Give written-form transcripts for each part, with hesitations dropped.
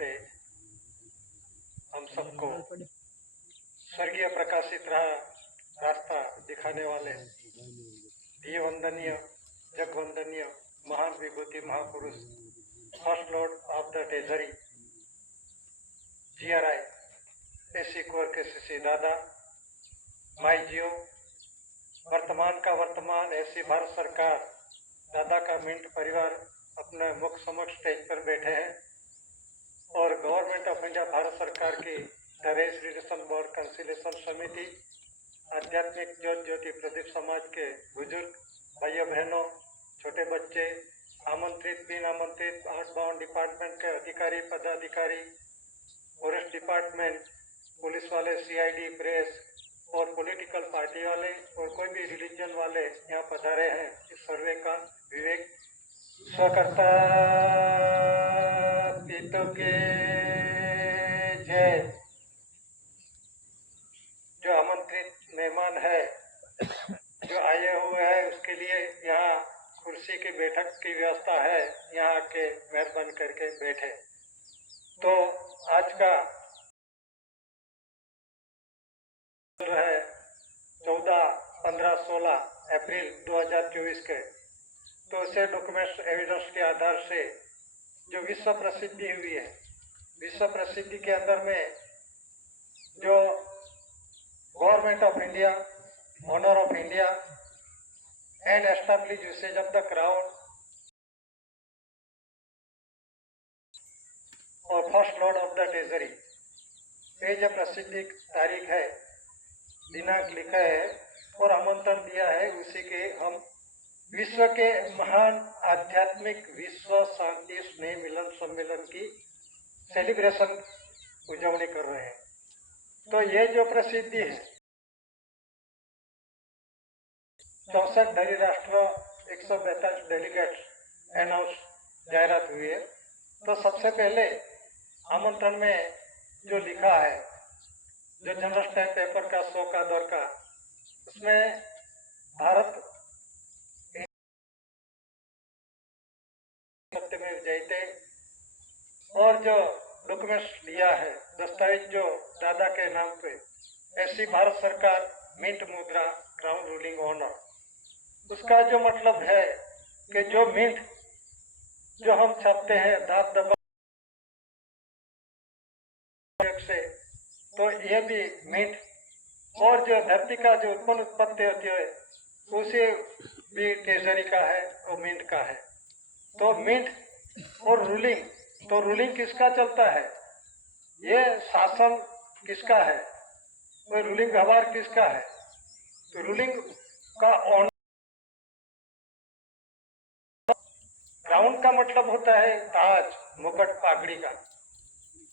पे हम सबको स्वर्गीय प्रकाशित रास्ता दिखाने वाले धीय वंदनीय जग वंदनीय महान विभूति महापुरुष first lord of the treasury GRI AC core के सीसी दादा माई जियो वर्तमान का वर्तमान ऐसी भारत सरकार दादा का मिंट परिवार अपने मुख समक्ष स्टेज पर बैठे हैं और गवर्नमेंट ऑफ इंडिया भारत सरकार की the race relation board conciliation समिति आध्यात्मिक ज्योति प्रदीप समाज के बुजुर्ग भाइयों बहनों छोटे बच्चे आमंत्रित बिन आमंत्रित आउटबाउंड डिपार्टमेंट के अधिकारी पदाधिकारी फॉरेस्ट डिपार्टमेंट पुलिस वाले CID प्रेस और पॉलिटिकल पार्टी वाले और कोई भी रिलीजन वाले यहाँ पधारे हैं। इस सर्वे का विवेक स्वकर्ता पितु के जय। जो आमंत्रित मेहमान है जो आए हुए हैं उसके लिए यहाँ कुर्सी की बैठक की व्यवस्था है, यहाँ आके मेहरबान करके बैठे। तो आज का है 14, 15, 16 अप्रैल 2024 के, तो उसे डॉक्यूमेंट्स एविडेंस के आधार से जो विश्व प्रसिद्धि हुई है, विश्व प्रसिद्धि के अंदर में जो government of India honour of India and establish usage of the crown और first lord of the treasury, ये जो प्रसिद्धि तारीख है दिनांक लिखा है और आमंत्रण दिया है, उसी के हम विश्व के महान आध्यात्मिक विश्व शांति स्नेह मिलन सम्मेलन की सेलिब्रेशन उजवनी कर रहे हैं। तो ये जो प्रसिद्धि है 64 धरी राष्ट्र 142 डेलीगेट्स अनाउंस जाहिरात हुई है। तो सबसे पहले आमंत्रण में जो लिखा है, जो जनरल स्टैम्प पेपर का 100 का दौर का, उसमें भारत सत्यमेव जयते और जो डॉक्यूमेंट्स लिया है, दस्तावेज जो दादा के नाम पे ऐसी भारत सरकार मिंट मुद्रा क्राउन रूलिंग ऑनर, उसका जो मतलब है कि जो मिंट जो हम छापते हैं दाब दबा से, तो ये भी मिंट और जो धरती का जो उत्पत्ति होती है उसे भी ट्रेजरी का है और मिंट का है। तो मिंट और रूलिंग, तो रूलिंग किसका चलता है, ये शासन किसका है, तो रूलिंग व्यवहार किसका है, तो रूलिंग का ऑनर। क्राउन का मतलब होता है ताज मुकुट पागड़ी का,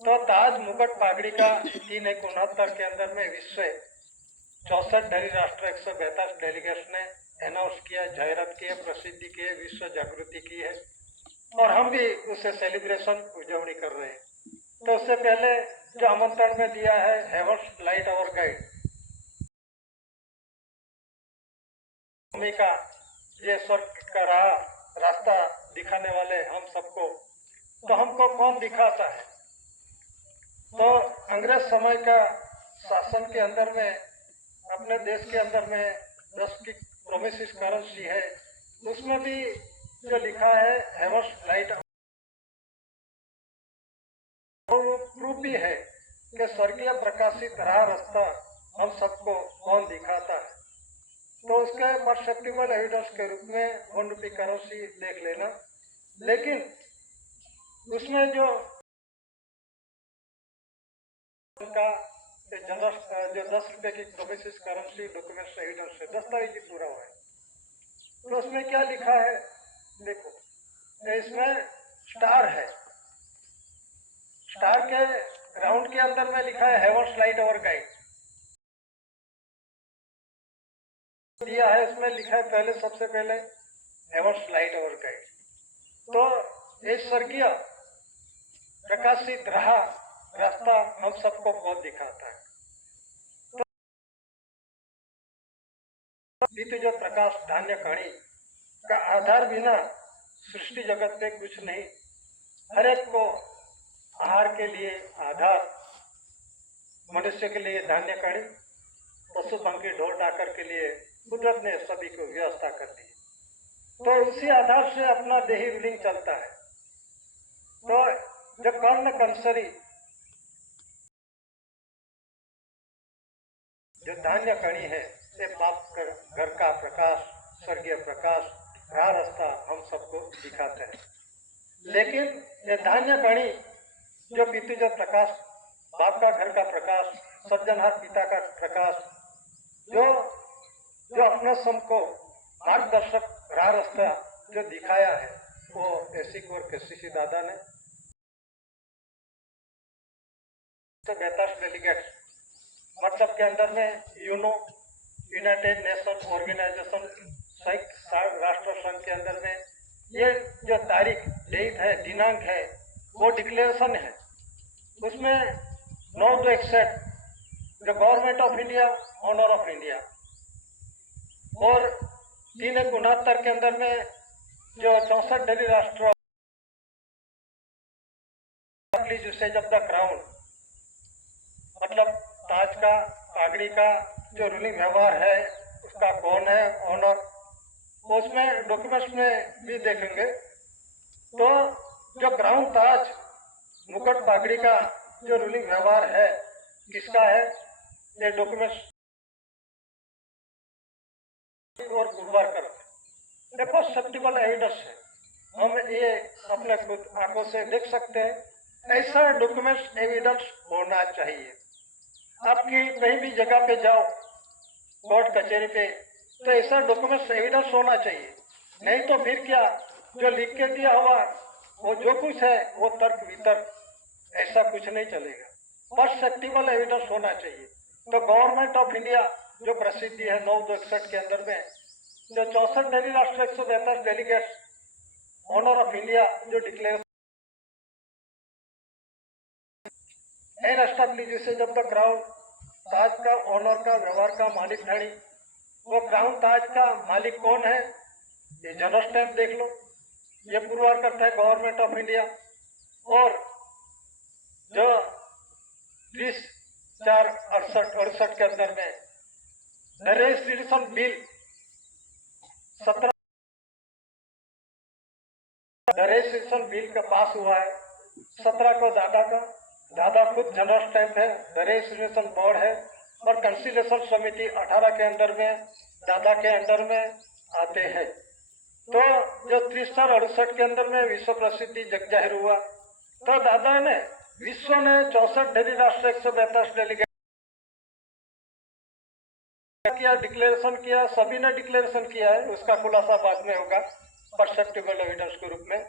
तो ताज मुकुट पागड़ी का 369 के अंदर में विश्व 64 धरी राष्ट्र 142 डेलीगेट्स ने अनाउंस किया, जाहिरात की है, प्रसिद्धि की है, विश्व जागृति की है और हम भी उसे सेलिब्रेशन उजवनी कर रहे हैं। तो उससे पहले जो आमंत्रण में दिया है हेवंस लाइट आवर गाइड, भूमि का ये स्वर्ग का रास्ता दिखाने वाले हम सबको, तो हमको कौन दिखाता है, तो अंग्रेज समय का शासन के अंदर में अपने देश के अंदर में 10 की प्रोमिस करेंसी है, उसमें भी जो लिखा है हेवंस लाइट, प्रूफ भी है कि स्वर्गीय प्रकाशित रास्ता हम सबको कौन दिखाता है। तो उसके परसेप्टिबल एविडेंस के रूप में 1 रुपये करेंसी देख लेना, लेकिन उसमें जो उनका जनरल जो 10 रुपये की प्रोमिस करेंसी डॉक्यूमेंट्स एविडेंस है, दस्तावेज ही पूरा हुआ है, तो उसमें क्या लिखा है देखो, इसमें स्टार है, स्टार के ग्राउंड के अंदर में लिखा है हेवंस लाइट आवर गाइड दिया है, इसमें लिखा है पहले सबसे पहले हेवंस लाइट आवर गाइड। तो ये स्वर्गीय प्रकाशित रास्ता हम सबको बहुत दिखाता है। तो जो प्रकाश धान्य कणी का आधार बिना सृष्टि जगत में कुछ नहीं, हर एक को आहार के लिए आधार, मनुष्य के लिए धान्य कड़ी, पशु पंखी ढोर डाकर के लिए कुदरत ने सभी को व्यवस्था कर दी। तो उसी आधार से अपना देही रूलिंग चलता है। तो जो कर्ण कंसरी जो धान्य कणी है, ये बाप घर का प्रकाश, स्वर्गीय प्रकाश, राह रास्ता हम सबको दिखाते हैं। लेकिन ये धान्य कणी जो पितृज प्रकाश, बाप का घर का प्रकाश, सज्जनहार पिता का प्रकाश, जो जो अपने सबको मार्गदर्शक राह रास्ता जो दिखाया है, वो एसी कोर केसीसी दादा ने 42 डेलीगेट्स मतलब के अंदर में यूनो, यूनाइटेड नेशन ऑर्गेनाइजेशन, संयुक्त राष्ट्र संघ के अंदर में ये जो तारीख, डेट है, दिनांक है, वो डिक्लेरेशन है। उसमें 9/61 जो government of India, honour of India, और 3/69 के अंदर में जो 64 डेली राष्ट्र यूसेज ऑफ द क्राउन, मतलब ताज का, पागड़ी का जो रूलिंग व्यवहार है उसका कौन है ऑनर, उसमें डॉक्यूमेंट्स में भी देखेंगे। तो जो क्राउन, ताज, मुकुट, पागड़ी का जो रूलिंग व्यवहार है किसका है, ये डॉक्यूमेंट्स और गुरुवार कर देखो सब्जेक्टिबल एविडेंस है, हम ये अपने खुद आंखों से देख सकते हैं। ऐसा डॉक्यूमेंट्स एविडेंस होना चाहिए। आपकी कहीं भी जगह पे जाओ, कोर्ट कचहरी पे, तो ऐसा डॉक्यूमेंट्स एविडेंस होना चाहिए। नहीं तो फिर क्या, जो लिख के दिया हुआ वो जो कुछ है वो तर्क वितर्क, ऐसा कुछ नहीं चलेगा। परसेप्टिबल एविडेंस होना चाहिए। तो गवर्नमेंट ऑफ इंडिया जो प्रसिद्धि है 9/62 के अंदर में जो 64 डेली राष्ट्र 142 डेलीगेट्स, ऑनर ऑफ इंडिया जो डिक्लेयर एन एस्टैब्लिश जब तक क्राउन, ताज का, ऑनर का, व्यवहार का मालिक धनी, वो क्राउन ताज का मालिक कौन है, ये जनरल स्टैंप देख लो, ये पुरवार करता है गवर्नमेंट ऑफ इंडिया। और जो 30/4/68 के अंदर में रजिस्ट्रेशन बिल 17 रजिस्ट्रेशन बिल का पास हुआ है। 17 को दादा खुद जनरल स्टैंप है, रजिस्ट्रेशन बोर्ड है, और कंसिलेशन समिति 18 के अंदर में दादा के अंडर में आते हैं। तो जो 30/68 के अंदर में विश्व प्रसिद्धि जग जाहिर हुआ, तो दादा ने विश्व ने 64 डेली राष्ट्र 142 डेलीगेट किया, डिक्लेरेशन किया, सभी ने डिक्लेरेशन किया है, उसका खुलासा बाद में होगा परसेप्टिबल एविडेंस के रूप में।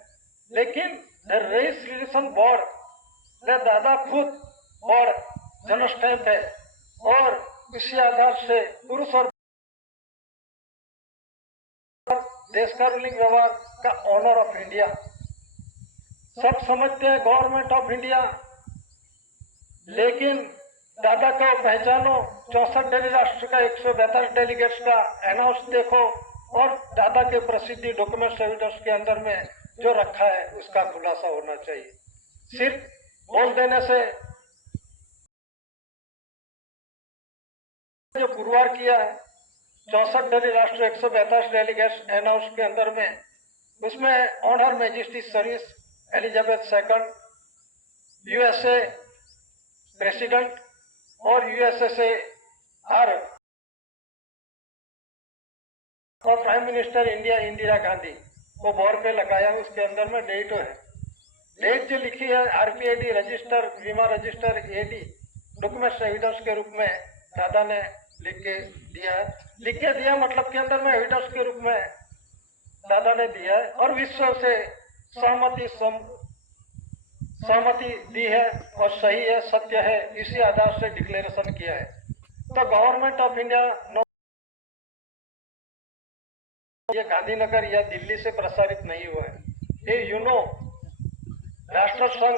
लेकिन रजिस्ट्रेशन बोर्ड ने दादा खुद बोर्ड जनरल स्टैंप है, और इसी आधार से पुरुष और देश का रूलिंग व्यवहार का ऑनर ऑफ इंडिया, सब समझते हैं गवर्नमेंट ऑफ इंडिया। लेकिन दादा को पहचानो, 64 डेली राष्ट्र का 142 डेलीगेट्स का अनाउंस देखो, और दादा के प्रसिद्धि डॉक्यूमेंट्स एविडेंस के अंदर में जो रखा है उसका खुलासा होना चाहिए। सिर्फ बोल देने से जो पुरवार किया है 64 डेली राष्ट्र 142 डेलीगेट्स अनाउंस के अंदर में, उसमें honour majesty service Elizabeth second, USA president, और यूएसए आर और prime minister India Indira Gandhi को बोर्ड पे लगाया। उसके अंदर में डेट है, डेट जो लिखी है आरपीआईडी रजिस्टर, बीमा रजिस्टर, एडी डॉक्यूमेंट्स एविडेंस के रूप में दादा ने लिख के दिया है। लिख के दिया मतलब के अंदर में एविडेंस के रूप में दादा ने दिया है, और विश्व से सहमति दी है, और सही है, सत्य है, इसी आधार से डिक्लेरेशन किया है। तो गवर्नमेंट ऑफ इंडिया ये गांधीनगर या दिल्ली से प्रसारित नहीं हुआ है, ये यूनो राष्ट्र संघ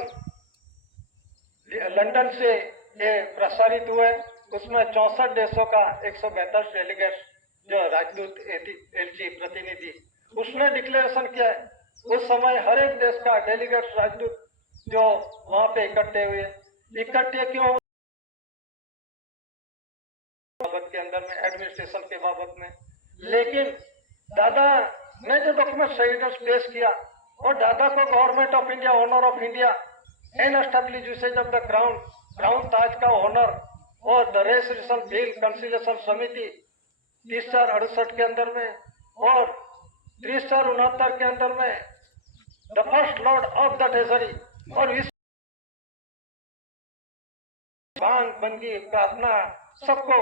लंदन से ये प्रसारित हुआ है। उसमें 64 देशों का 142 डेलीगेट्स जो राजदूत, एलची, प्रतिनिधि, उसने डिक्लेरेशन किया है। उस समय हर एक देश का डेलीगेट्स, राजदूत जो वहां पे इकट्ठे हुए। इकट्ठे क्यों? बाबत के अंदर में, एडमिनिस्ट्रेशन के बाबत में। लेकिन दादा ने जो डॉक्यूमेंट एविडेंस पेश किया, और दादा को government of India, honour of India and establish usage of the crown, crown ताज का ऑनर, और द रेसिडेंशियल बिल कंसिलेशन समिति 30/68 के अंदर में, और 30/69 के अंदर में the first lord of the treasury और विश्व बंदी प्रार्थना सबको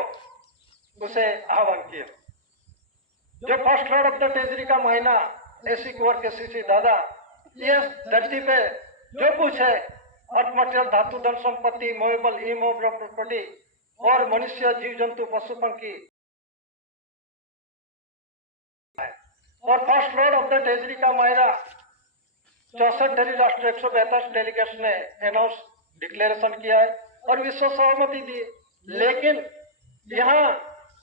उसे आह्वान किया। जो first lord of the treasury का महीना ऐसी कुंवर के सीसी दादा, ये धरती पे जो कुछ है, अर्थ मटेरियल, धातु, धन संपत्ति, मूवेबल, इमूवेबल प्रॉपर्टी, और मनुष्य, जीव जंतु, पशु पंखी, और first lord of the treasury का मायरा 64 राष्ट्र 142 डेलीगेट्स ने अनाउंस डिक्लेरेशन किया है और विश्व सहमति दी। लेकिन यहाँ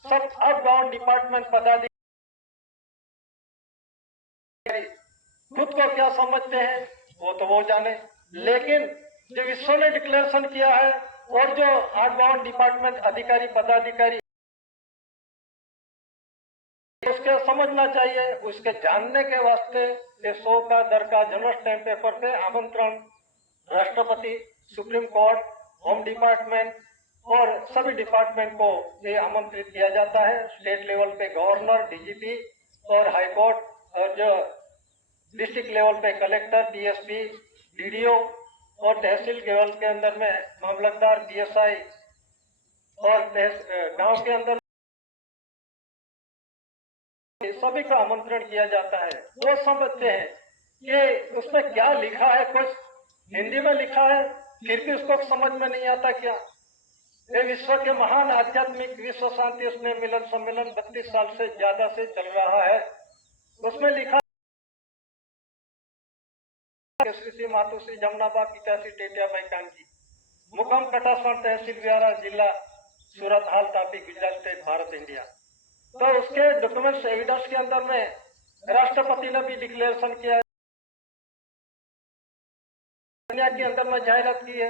सब अब गांव डिपार्टमेंट पदाधिकारी खुद को क्या समझते हैं वो तो वो जाने, लेकिन जो विश्व ने डिक्लेरेशन किया है और जो 8 गांव डिपार्टमेंट अधिकारी पदाधिकारी उसके समझना चाहिए, उसके जानने के वास्ते ये 100 का दर का जनरल स्टैम्प पेपर पे आमंत्रण राष्ट्रपति, सुप्रीम कोर्ट, होम डिपार्टमेंट और सभी डिपार्टमेंट को ये आमंत्रित किया जाता है। स्टेट लेवल पे गवर्नर, डीजीपी और हाई कोर्ट, और जो डिस्ट्रिक्ट लेवल पे कलेक्टर, डीएसपी, डीडीओ, और तहसील लेवल के अंदर में मामलतदार, पीएसआई, और गांव के अंदर सभी का आमंत्रण किया जाता है। वो समझते हैं कि उसमें क्या लिखा है, कुछ हिंदी में लिखा है, फिर भी उसको समझ में नहीं आता क्या। ये विश्व के महान आध्यात्मिक विश्व शांति स्नेह मिलन सम्मेलन 32 साल से ज्यादा से चल रहा है। उसमें लिखा श्री मातुश्री जमुनाबा पिताश्री टेटिया बाई कानगी, मुकाम कटासवान, तहसील व्यारा, जिला सूरत हाल, तापी, गुजरात स्टेट, भारत, इंडिया। तो उसके डॉक्यूमेंट्स एविडेंस के अंदर में राष्ट्रपति ने भी डिक्लेरेशन किया है, दुनिया के अंदर में जाहिरात की है,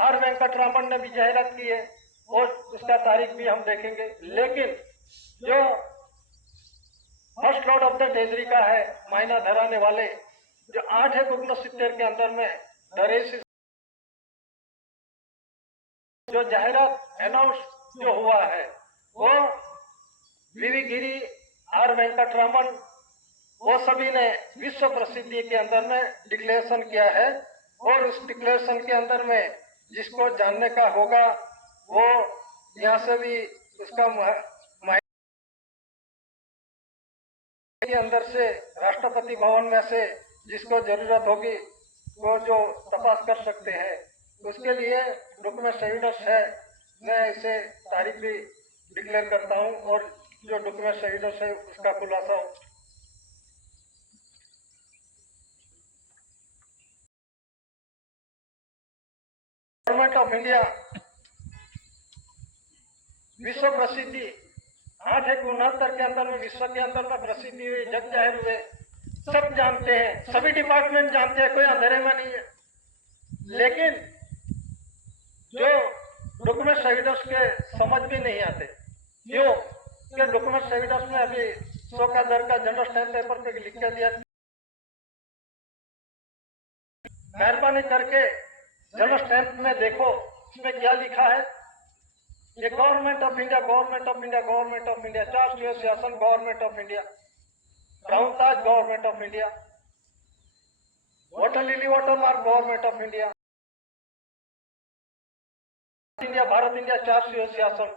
आर वेंकटरामन ने भी जाहिरात की है, और उसका तारीख भी हम देखेंगे। लेकिन जो first lord of the treasury का है, मायना धराने वाले जो 8/69 के अंदर में दरेश जो जाहिरात अनाउंस जो हुआ है, वो वीवी गिरी, आर वेंकटरामन, वो सभी ने विश्व प्रसिद्धि के अंदर में डिक्लेरेशन किया है। और उस डिक्लेरेशन के अंदर में जिसको जानने का होगा वो यहाँ से भी उसका के अंदर से राष्ट्रपति भवन में से जिसको जरूरत होगी वो जो तपास कर सकते हैं। उसके लिए डॉक्यूमेंट एविडेंस है, मैं इसे तारीख भी डिक्लेयर करता हूँ और जो डॉक्यूमेंट एविडेंस है उसका खुलासा गवर्नमेंट ऑफ इंडिया विश्व प्रसिद्धि 8/69 के अंदर में विश्व के अंदर में प्रसिद्धि हुई, जग जाहिर हुए, सब जानते हैं, सभी डिपार्टमेंट जानते हैं, कोई अंधेरे में नहीं है। लेकिन जो डॉक्यूमेंट एविडेंस के समझ भी नहीं आते, क्यों कि डॉक्यूमेंट एविडेंस में अभी 100 का दर का जनरल स्टैम्प पेपर पे लिख के दिया। मेहरबानी करके जनरल स्टैम्प में देखो इसमें क्या लिखा है। ये government of India, government of India, government of India, 4 शासन government of India, crown Taj government of India, water lily water mark government of India, India Bharat India 4 शासन,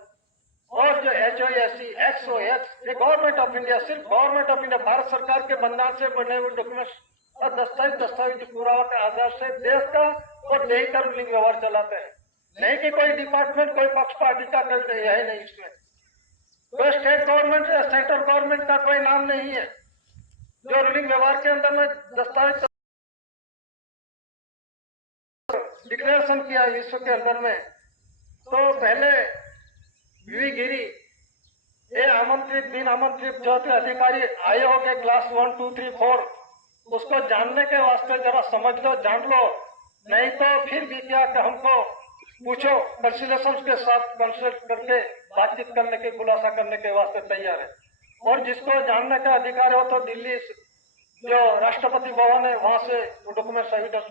और जो HOSC, XOX, ये गवर्नमेंट ऑफ इंडिया, सिर्फ government of India Bharat सरकार के बंधान से बने हुए डॉक्यूमेंट्स और दस्तावेज पुरावा के आधार से देश का और देश का रूलिंग व्यवहार चलाते हैं। नहीं कि कोई डिपार्टमेंट कोई पक्ष पार्टी का कर रही है, नहीं, इसमें कोई स्टेट गवर्नमेंट या सेंट्रल गवर्नमेंट का कोई नाम नहीं है। जो रूलिंग व्यवहार के अंदर में दस्तावेज डिक्लेरेशन किया विश्व के अंदर में, तो पहले वीवी गिरी ये आमंत्रित बिन आमंत्रित जो अधिकारी आए होंगे क्लास 1, 2, 3, 4, उसको जानने के वास्ते जरा समझ लो, जान लो, नहीं तो फिर भी क्या कि हमको पूछो, कंसिलेशन के साथ कंसल्ट करके बातचीत करने के, खुलासा करने के वास्ते तैयार है। और जिसको जानने का अधिकार हो तो दिल्ली जो राष्ट्रपति भवन है वहां से वो डॉक्यूमेंट एविडेंस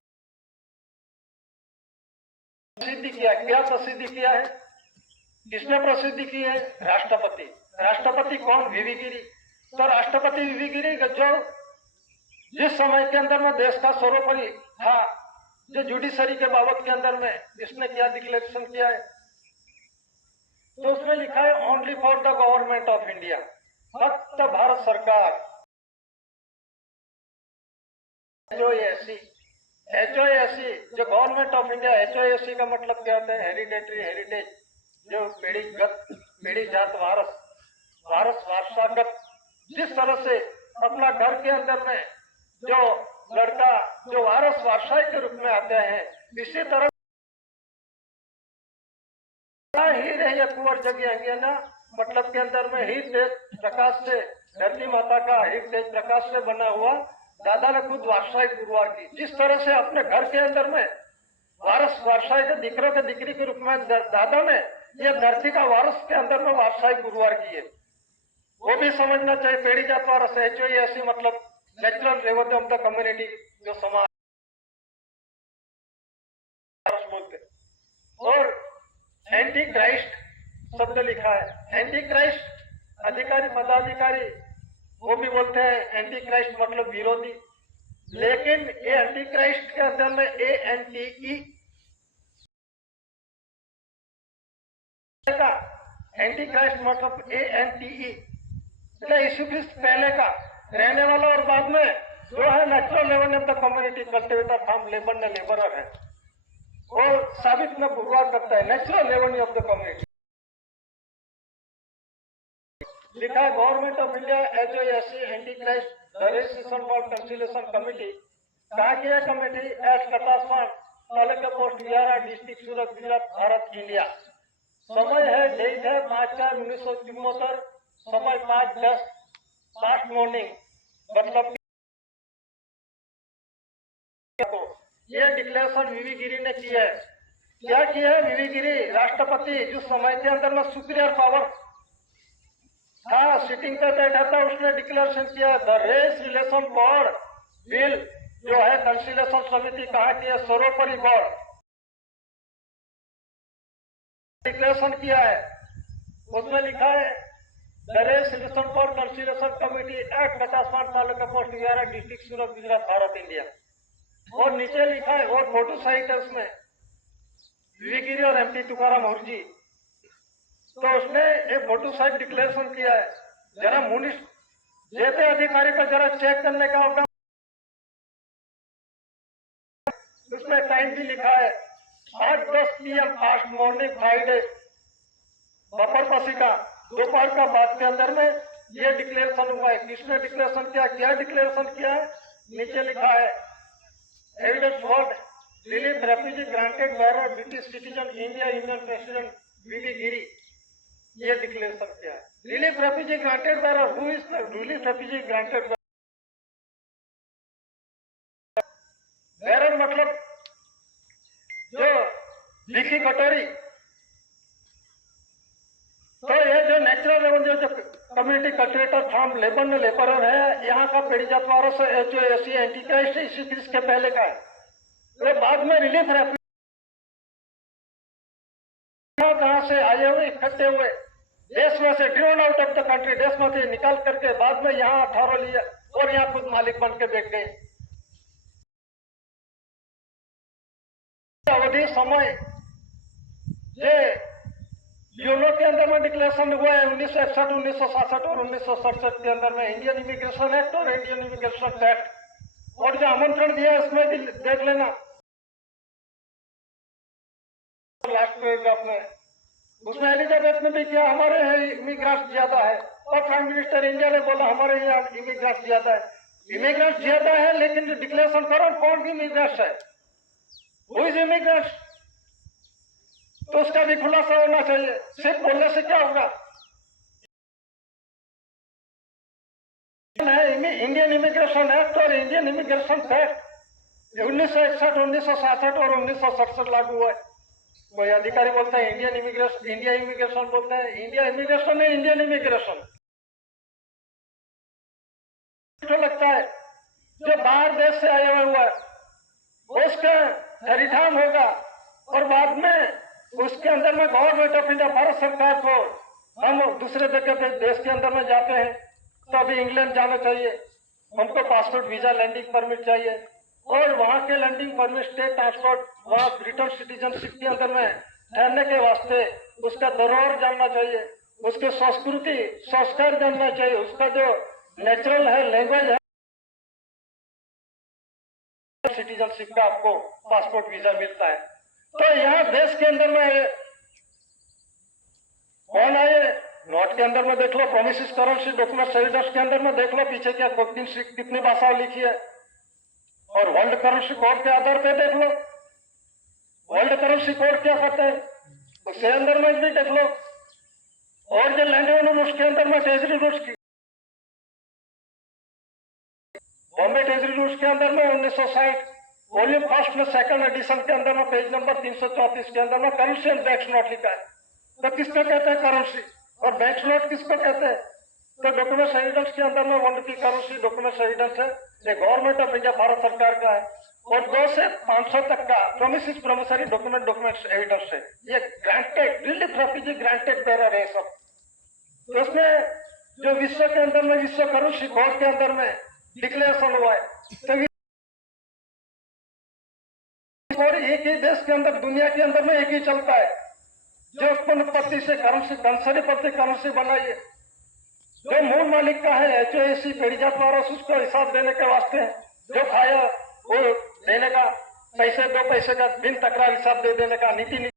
प्रसिद्धि किया। क्या प्रसिद्धि किया है, किसने प्रसिद्धि की है? राष्ट्रपति। राष्ट्रपति कौन? वीवी गिरी। तो राष्ट्रपति वीवी गिरी जो जिस समय के अंदर में देश का सर्वोपरि था, जो जुडिशरी के बाबत के अंदर में इसने क्या डिक्लेरेशन किया है, तो उसने लिखा है only for the government of India, फक्त भारत सरकार। HOAC जो गवर्नमेंट ऑफ इंडिया, HOAC का मतलब क्या होता है? हेरिटेज, जो पीढ़ी जात वारसागत, जिस तरह से अपना घर के अंदर में जो लड़का जो वारसाई के रूप में आते हैं, इसी तरह ही रही कुंवर जगेंगे ना, मतलब के अंदर में ही तेज प्रकाश से, धरती माता का ही तेज प्रकाश से बना हुआ दादा ने खुद वारसाई गुरुवार की। जिस तरह से अपने घर के अंदर में वारसाई के दिकरी के रूप में दादा ने ये धरती का वारस के अंदर में वारसाई गुरुवार की है, वो भी समझना चाहिए। पेड़ी जात वारस HOAC मतलब natural revenue of the community, जो समाज बोलते। और एंटी क्राइस्ट शब्द लिखा है। एंटी क्राइस्ट अधिकारी पदाधिकारी वो भी बोलते हैं एंटी क्राइस्ट मतलब विरोधी, लेकिन ये एंटी क्राइस्ट के अंदर में ANTE का एंटी क्राइस्ट मतलब ANTE यीशु क्रिस्त पहले का रहने वाला और बाद में जो है natural level of the community cultivator farm labourer है, वो साबित में गुरुवार करता है natural level of the community. लिखा है government of India HOAC anti Christ the registration for conciliation committee. कहा कि यह committee at Katasvan taluka post 11 district Surat Gujarat Bharat India. समय है, डेट है 5/4/1974, समय 5:10 फास्ट मॉर्निंग, मतलब ये डिक्लेरेशन वीवी गिरी ने किया है। क्या किया है वीवी गिरी? राष्ट्रपति जिस समय के अंदर में सुपीरियर पावर था, सिटिंग पे बैठा था, उसने डिक्लेरेशन किया the race relation board bill जो है कंसिलेशन समिति कहा कि यह सर्वोपरि बोर्ड डिक्लेरेशन किया है। उसमें लिखा है the race relation board conciliation committee act 50 taluka post 11 district Surat Gujarat Bharat India. और नीचे लिखा है, और फोटो सहित है उसमें, वीवी गिरी और MP तुकाराम हुर्जी। तो उसने एक फोटो साइड डिक्लेरेशन किया है। जरा मुनिश जैसे अधिकारी को जरा चेक करने का होगा, उसमें टाइम भी लिखा है 8:10 PM फास्ट मॉर्निंग फ्राइडे, बपर का दोपहर का बाद के अंदर में ये डिक्लेरेशन हुआ है। किसने डिक्लेरेशन किया? क्या डिक्लेरेशन किया है? नीचे लिखा है evidence for relief refugee granted by British citizen India union president V V Giri, ये डिक्लेरेशन किया है। Relief refugee granted by who is relief refugee granted by, मतलब जो लिखी कटोरी। तो ये जो नेचुरल लेवल जो कम्युनिटी कल्टिवेटर फार्म लेबरर है, यहाँ का पेड़ी जात वारस HOAC एंटी क्राइस्ट इसी क्रिस्ट के पहले का है। तो बाद में रिलीफ रेफ्यूजी कहाँ से आए हुए, इकट्ठे हुए देश में से, driven out of the country, देश में से निकाल करके बाद में यहाँ ठहरा लिया और यहाँ खुद मालिक बन के बैठ गए। अवधि समय ये यूनो के अंदर में डिक्लेरेशन हुआ है 1961, 1967 और 1967 के अंदर में इंडियन इमिग्रेशन एक्ट और इंडियन इमिग्रेशन एक्ट, और जो आमंत्रण दिया उसमें भी देख लेना लास्ट पैराग्राफ में। उसमें एलिजाबेथ ने भी किया हमारे यहाँ इमिग्रेंट ज्यादा है, और प्राइम मिनिस्टर इंडिया ने बोला हमारे यहाँ इमिग्रेंट ज्यादा है। इमिग्रेंट ज्यादा है, लेकिन जो डिक्लेरेशन करो कौन भी इमिग्रेंट है, हु इज इमिग्रेंट, तो उसका भी खुलासा होना चाहिए। सिर्फ बोलने से क्या होगा? इंडियन इमिग्रेशन एक्ट और इंडियन इमिग्रेशन एक्ट 1961, 1967 और 1967 लागू हुआ है। कोई अधिकारी बोलता है इंडिया इमिग्रेशन बोलते हैं। इंडिया इमिग्रेशन है, इंडियन इमिग्रेशन तो लगता है जो बाहर देश से आया हुआ है उसका रिटर्न होगा और बाद में उसके अंदर में गवर्नमेंट ऑफ इंडिया भारत सरकार को हम दूसरे जगह पे देश के अंदर में जाते हैं तो अभी इंग्लैंड जाना चाहिए, हमको पासपोर्ट वीजा लैंडिंग परमिट चाहिए और वहाँ के लैंडिंग परमिट स्टेट ट्रांसपोर्ट वहाँ ब्रिटिश सिटीजनशिप के अंदर में ठहरने के वास्ते उसका धरोहर जानना चाहिए, उसके संस्कृति संस्कार जानना चाहिए, उसका जो नेचुरल है लैंग्वेज है, सिटीजनशिप का आपको पासपोर्ट वीजा मिलता है। तो यहाँ देश के अंदर में कौन आए, नोट के अंदर में देख लो, प्रोमिस करेंसी डॉक्यूमेंट सर्विस के अंदर में देख लो पीछे क्या कितनी भाषाएं लिखी है और वर्ल्ड करेंसी कोड के आधार पे देख लो वर्ल्ड करेंसी कोड क्या करते हैं उसके अंदर में भी देख लो। और जो लैंड रूल्स के अंदर में ट्रेजरी रूल्स की बॉम्बे ट्रेजरी रूल्स के अंदर में 1960 वॉल्यूम फर्स्ट में सेकंड एडिशन के अंदर में पेज नंबर 334 के अंदर में करेंसी एंड बैंक नोट लिखा है। तो किसको कहते हैं करेंसी और बैंक नोट किसको कहते हैं? तो डॉक्यूमेंट एविडेंस के अंदर में वर्ल्ड की करेंसी डॉक्यूमेंट एविडेंस है, ये गवर्नमेंट ऑफ इंडिया भारत सरकार का है और 2 से 500 तक का प्रोमिस प्रोमिसरी डॉक्यूमेंट एविडेंस है। ये granted relief refugee granted bearer है सब। तो उसमें जो विश्व के अंदर में विश्व करेंसी कोड के अंदर में डिक्लेरेशन हुआ है तो और एक ही देश के अंदर दुनिया के अंदर में एक ही चलता है जो उत्पन्न पत्ती से करेंसी कंसरी पत्ती करेंसी बनाई है, जो मूल मालिक का है HOAC पेड़ीजात वारस उसको हिसाब देने के वास्ते जो खाया वो देने का, पैसे 2 पैसे का बिन तकरार हिसाब दे देने का नीति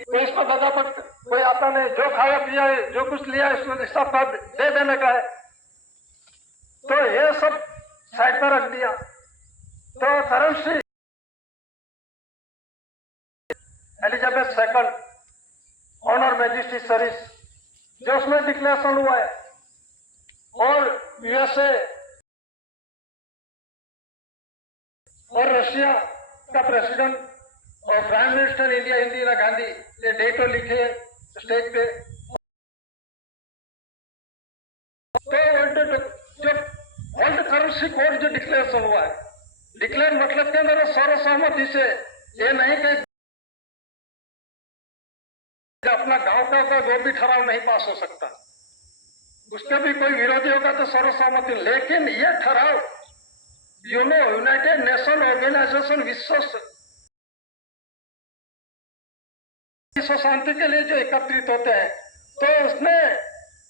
कोई इसको दगापट कोई आता नहीं, जो खाया पिया है जो कुछ लिया है उसमें हिसाब दे देने का है। तो ये सब साइड पर रख दिया। तो currency Elizabeth second honour majesty service जो उसमें डिक्लेरेशन हुआ है और USA और रशिया का प्रेसिडेंट और प्राइम मिनिस्टर इंदिरा गांधी ये डेटो लिखे स्टेज पे। तो जो वर्ल्ड करेंसी कोड जो डिक्लेरेशन हुआ है, डिक्लेयर मतलब के अंदर सर्वसहमति से, ये नहीं कि अपना गांव का जो भी ठराव नहीं पास हो सकता, उसका भी कोई विरोधी होगा तो सर्वसहमति, लेकिन ये ठराव यूनाइटेड नेशन ऑर्गेनाइजेशन विश्व शांति के लिए जो एकत्रित होते हैं तो उसमें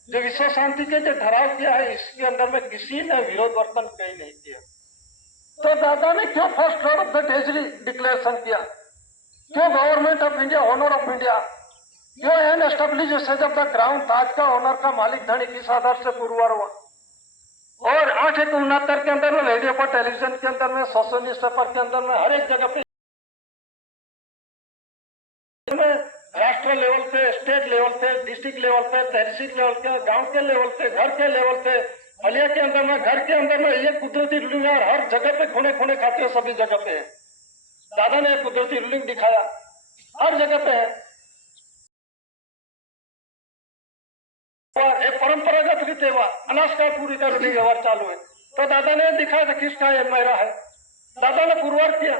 जो विश्व शांति के जो ठराव किया है इसके अंदर में किसी ने विरोध वर्तन कहीं नहीं किया। तो दादा ने क्यों first lord of the treasury declaration किया, क्यों government of India honour of India, क्यों एन एस्टेब्लिश जब द क्राउन ताज का ऑनर का मालिक धनी किस आधार से पुरवार हुआ। और 8 के अंदर में रेडियो पर टेलीविजन के अंदर में सोशल न्यूज पेपर के अंदर में हर एक जगह पे राष्ट्र लेवल पे, स्टेट लेवल पे, डिस्ट्रिक्ट लेवल पे, तहसील लेवल पे, गांव के लेवल पे, घर के लेवल पे, हलिया के अंदर में, घर के अंदर में ये कुदरती रूलिंग है। हर जगह पे खूने खूने खाते हो सभी जगह पे है। दादा ने कुदरती रूलिंग दिखाया हर जगह पे है। एक परंपरागत रीति अनाज का पूरी का रूलिंग व्यवहार चालू है। तो दादा ने दिखाया था किसका ये मेरा है, दादा ने पुरवार किया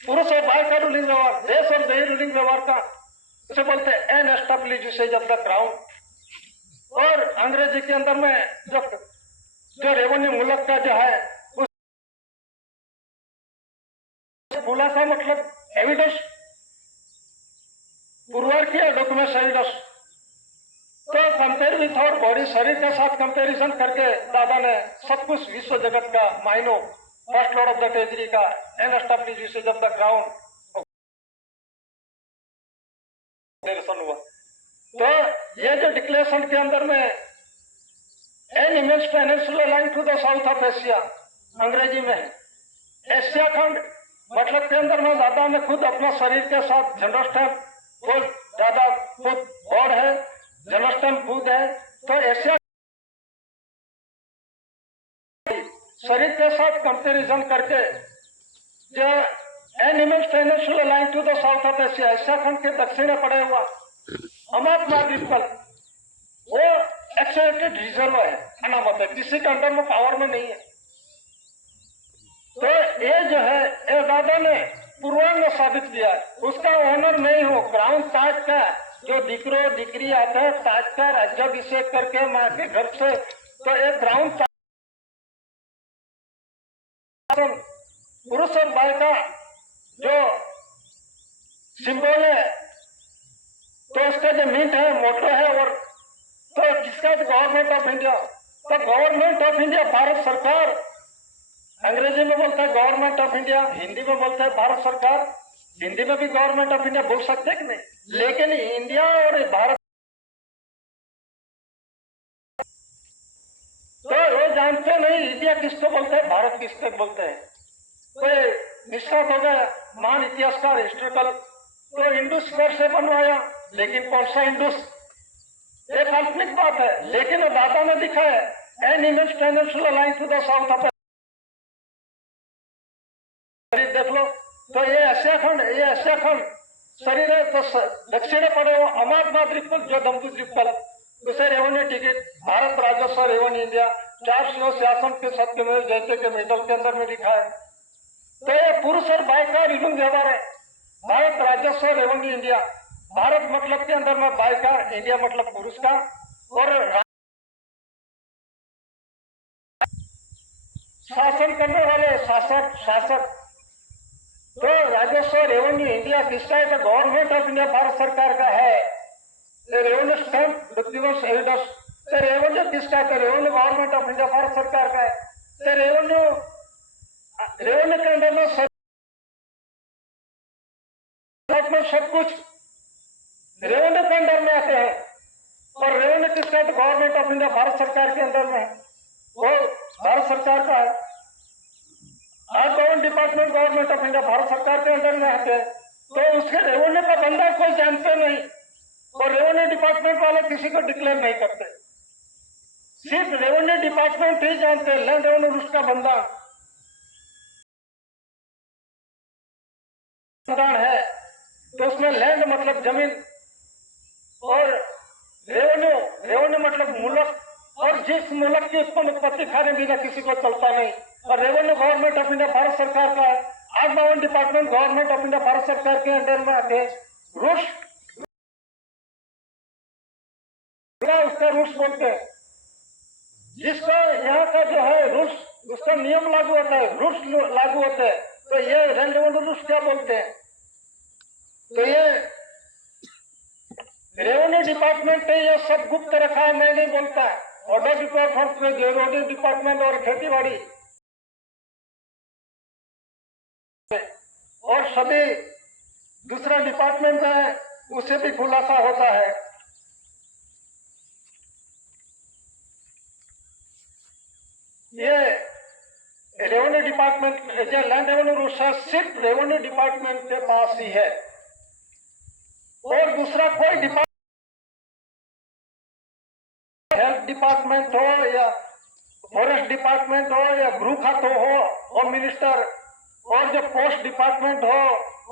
पुरुष और भाई का रूलिंग व्यवहार, देश और देही रूलिंग व्यवहार का, उसे बोलते हैं N establish usage of the crown. और अंग्रेजी के अंदर में जो रेवेन्यू मुल्क का जो है उस खुलासा मतलब एविडेंस पुरवार किया, डॉक्यूमेंट एविडेंस। तो कंपेयर विथ और बॉडी शरीर के साथ कंपैरिजन करके दादा ने सब कुछ विश्व जगत का मायनो first lord of the treasury का an establish usage of the crown declaration हुआ। तो ये जो डिक्लेरेशन के अंदर में an immense peninsular line to the south of Asia अंग्रेजी में है, एशिया खंड मतलब के अंदर में दादा ने खुद अपना शरीर के साथ जनरल स्टैम्प खुद दादा खुद गॉड है, जनरल स्टैम्प खुद है। तो एशिया शरीर के साथ कंपेरिजन करके जो animals financial line to the south of Asia, Asia खंड के दक्षिण में पड़े हुआ अमात्मा द्वीपकल, वो एक्सेलेटेड रिजर्व है, अनामत है, किसी के अंडर में पावर में नहीं है। तो ये जो है ये दादा ने पूर्वांग साबित किया है, उसका ओनर नहीं हो, ग्राउंड ताज का जो दिकरो दिकरी आते हैं ताज का राज्याभिषेक करके माँ के घर से, तो एक ग्राउंड पुरुष और बाल का जो सिंबल है, तो उसका जो मिंट है मोटो है, और तो किसका गवर्नमेंट ऑफ इंडिया, तो गवर्नमेंट ऑफ इंडिया भारत सरकार, अंग्रेजी में बोलता है गवर्नमेंट ऑफ इंडिया, हिंदी में बोलता है भारत सरकार, हिंदी में भी गवर्नमेंट ऑफ इंडिया बोल सकते हैं कि नहीं, लेकिन इंडिया और भारत तो वो जानते नहीं इंडिया किसको बोलते हैं, भारत किसको बोलते हैं। तो निष्ठात हो गया महान इतिहासकार हिस्टोरिकल, तो इंडस वर्ड से बनवाया, लेकिन कौन सा इंडस, ये काल्पनिक बात है, लेकिन दादा ने दिखा है an image financial line to the south of, देख लो। तो ये एशिया खंड शरीर है, तो दक्षिण पड़े हुआ अमात्मा द्वीपकल जो दम्बू द्वीपकल, उसे रेवेन्यू टिकट भारत राजस्व रेवेन्यू इंडिया 4 शासन के सत्य में जैसे के मेडल के अंदर में लिखा है। तो ये पुरुष और बाई का विभिन्न व्यवहार है, भारत राजस्व रेवेन्यू इंडिया, भारत मतलब के अंदर में बाई का, इंडिया मतलब पुरुष का, और शासन करने वाले शासक तो राजस्व रेवेन्यू इंडिया किसका है, तो गवर्नमेंट ऑफ इंडिया भारत सरकार का है। रेवेन्यू स्टैम्प डॉक्यूमेंट्स एविडेंस, तो रेवेन्यू किसका है, तो revenue government of India Bharat सरकार का है। तो रेवेन्यू के अंदर में सब कुछ रेवेन्यू के अंदर में आते हैं, और रेवेन्यू किसका है, तो गवर्नमेंट ऑफ इंडिया भारत सरकार के अंदर में है, वो भारत सरकार का है। Outbound department government of India Bharat सरकार के अंदर में आते हैं, तो उसके रेवेन्यू का बंदा कोई जानते नहीं, और रेवेन्यू डिपार्टमेंट वाले किसी को डिक्लेयर नहीं करते, सिर्फ रेवेन्यू डिपार्टमेंट ही जानते हैं लैंड रेवेन्यू रूल्स का बंदा है, तो उसमें लैंड मतलब जमीन, और रेवेन्यू मतलब मुल्क, और जिस मुल्क की उत्पत्ति खाने बिना किसी को चलता नहीं, और revenue government of India Bharat सरकार का है। Outbound department government of India Bharat सरकार के अंडर में आते रूल्स, उसका रूल्स बोलते हैं, जिसका यहाँ का जो है रूल्स, उसका नियम लागू होता है, रूल्स लागू होते हैं, तो ये लैंड रेवेन्यू रूल्स क्या बोलते हैं, तो ये रेवेन्यू डिपार्टमेंट ने ये सब गुप्त रखा है, मैं नहीं बोलता, ऑर्डर डिपार्टमेंट में रेवेन्यू डिपार्टमेंट और खेतीबाड़ी और सभी दूसरा डिपार्टमेंट है, उससे भी खुलासा होता है। ये रेवेन्यू डिपार्टमेंट जो लैंड रेवेन्यू रूल्स है सिर्फ रेवेन्यू डिपार्टमेंट के पास ही है, और दूसरा कोई डिपार्टमेंट, हेल्थ डिपार्टमेंट हो या फॉरेस्ट डिपार्टमेंट हो या गृह खातो हो, होम मिनिस्टर, और जो पोस्ट डिपार्टमेंट हो,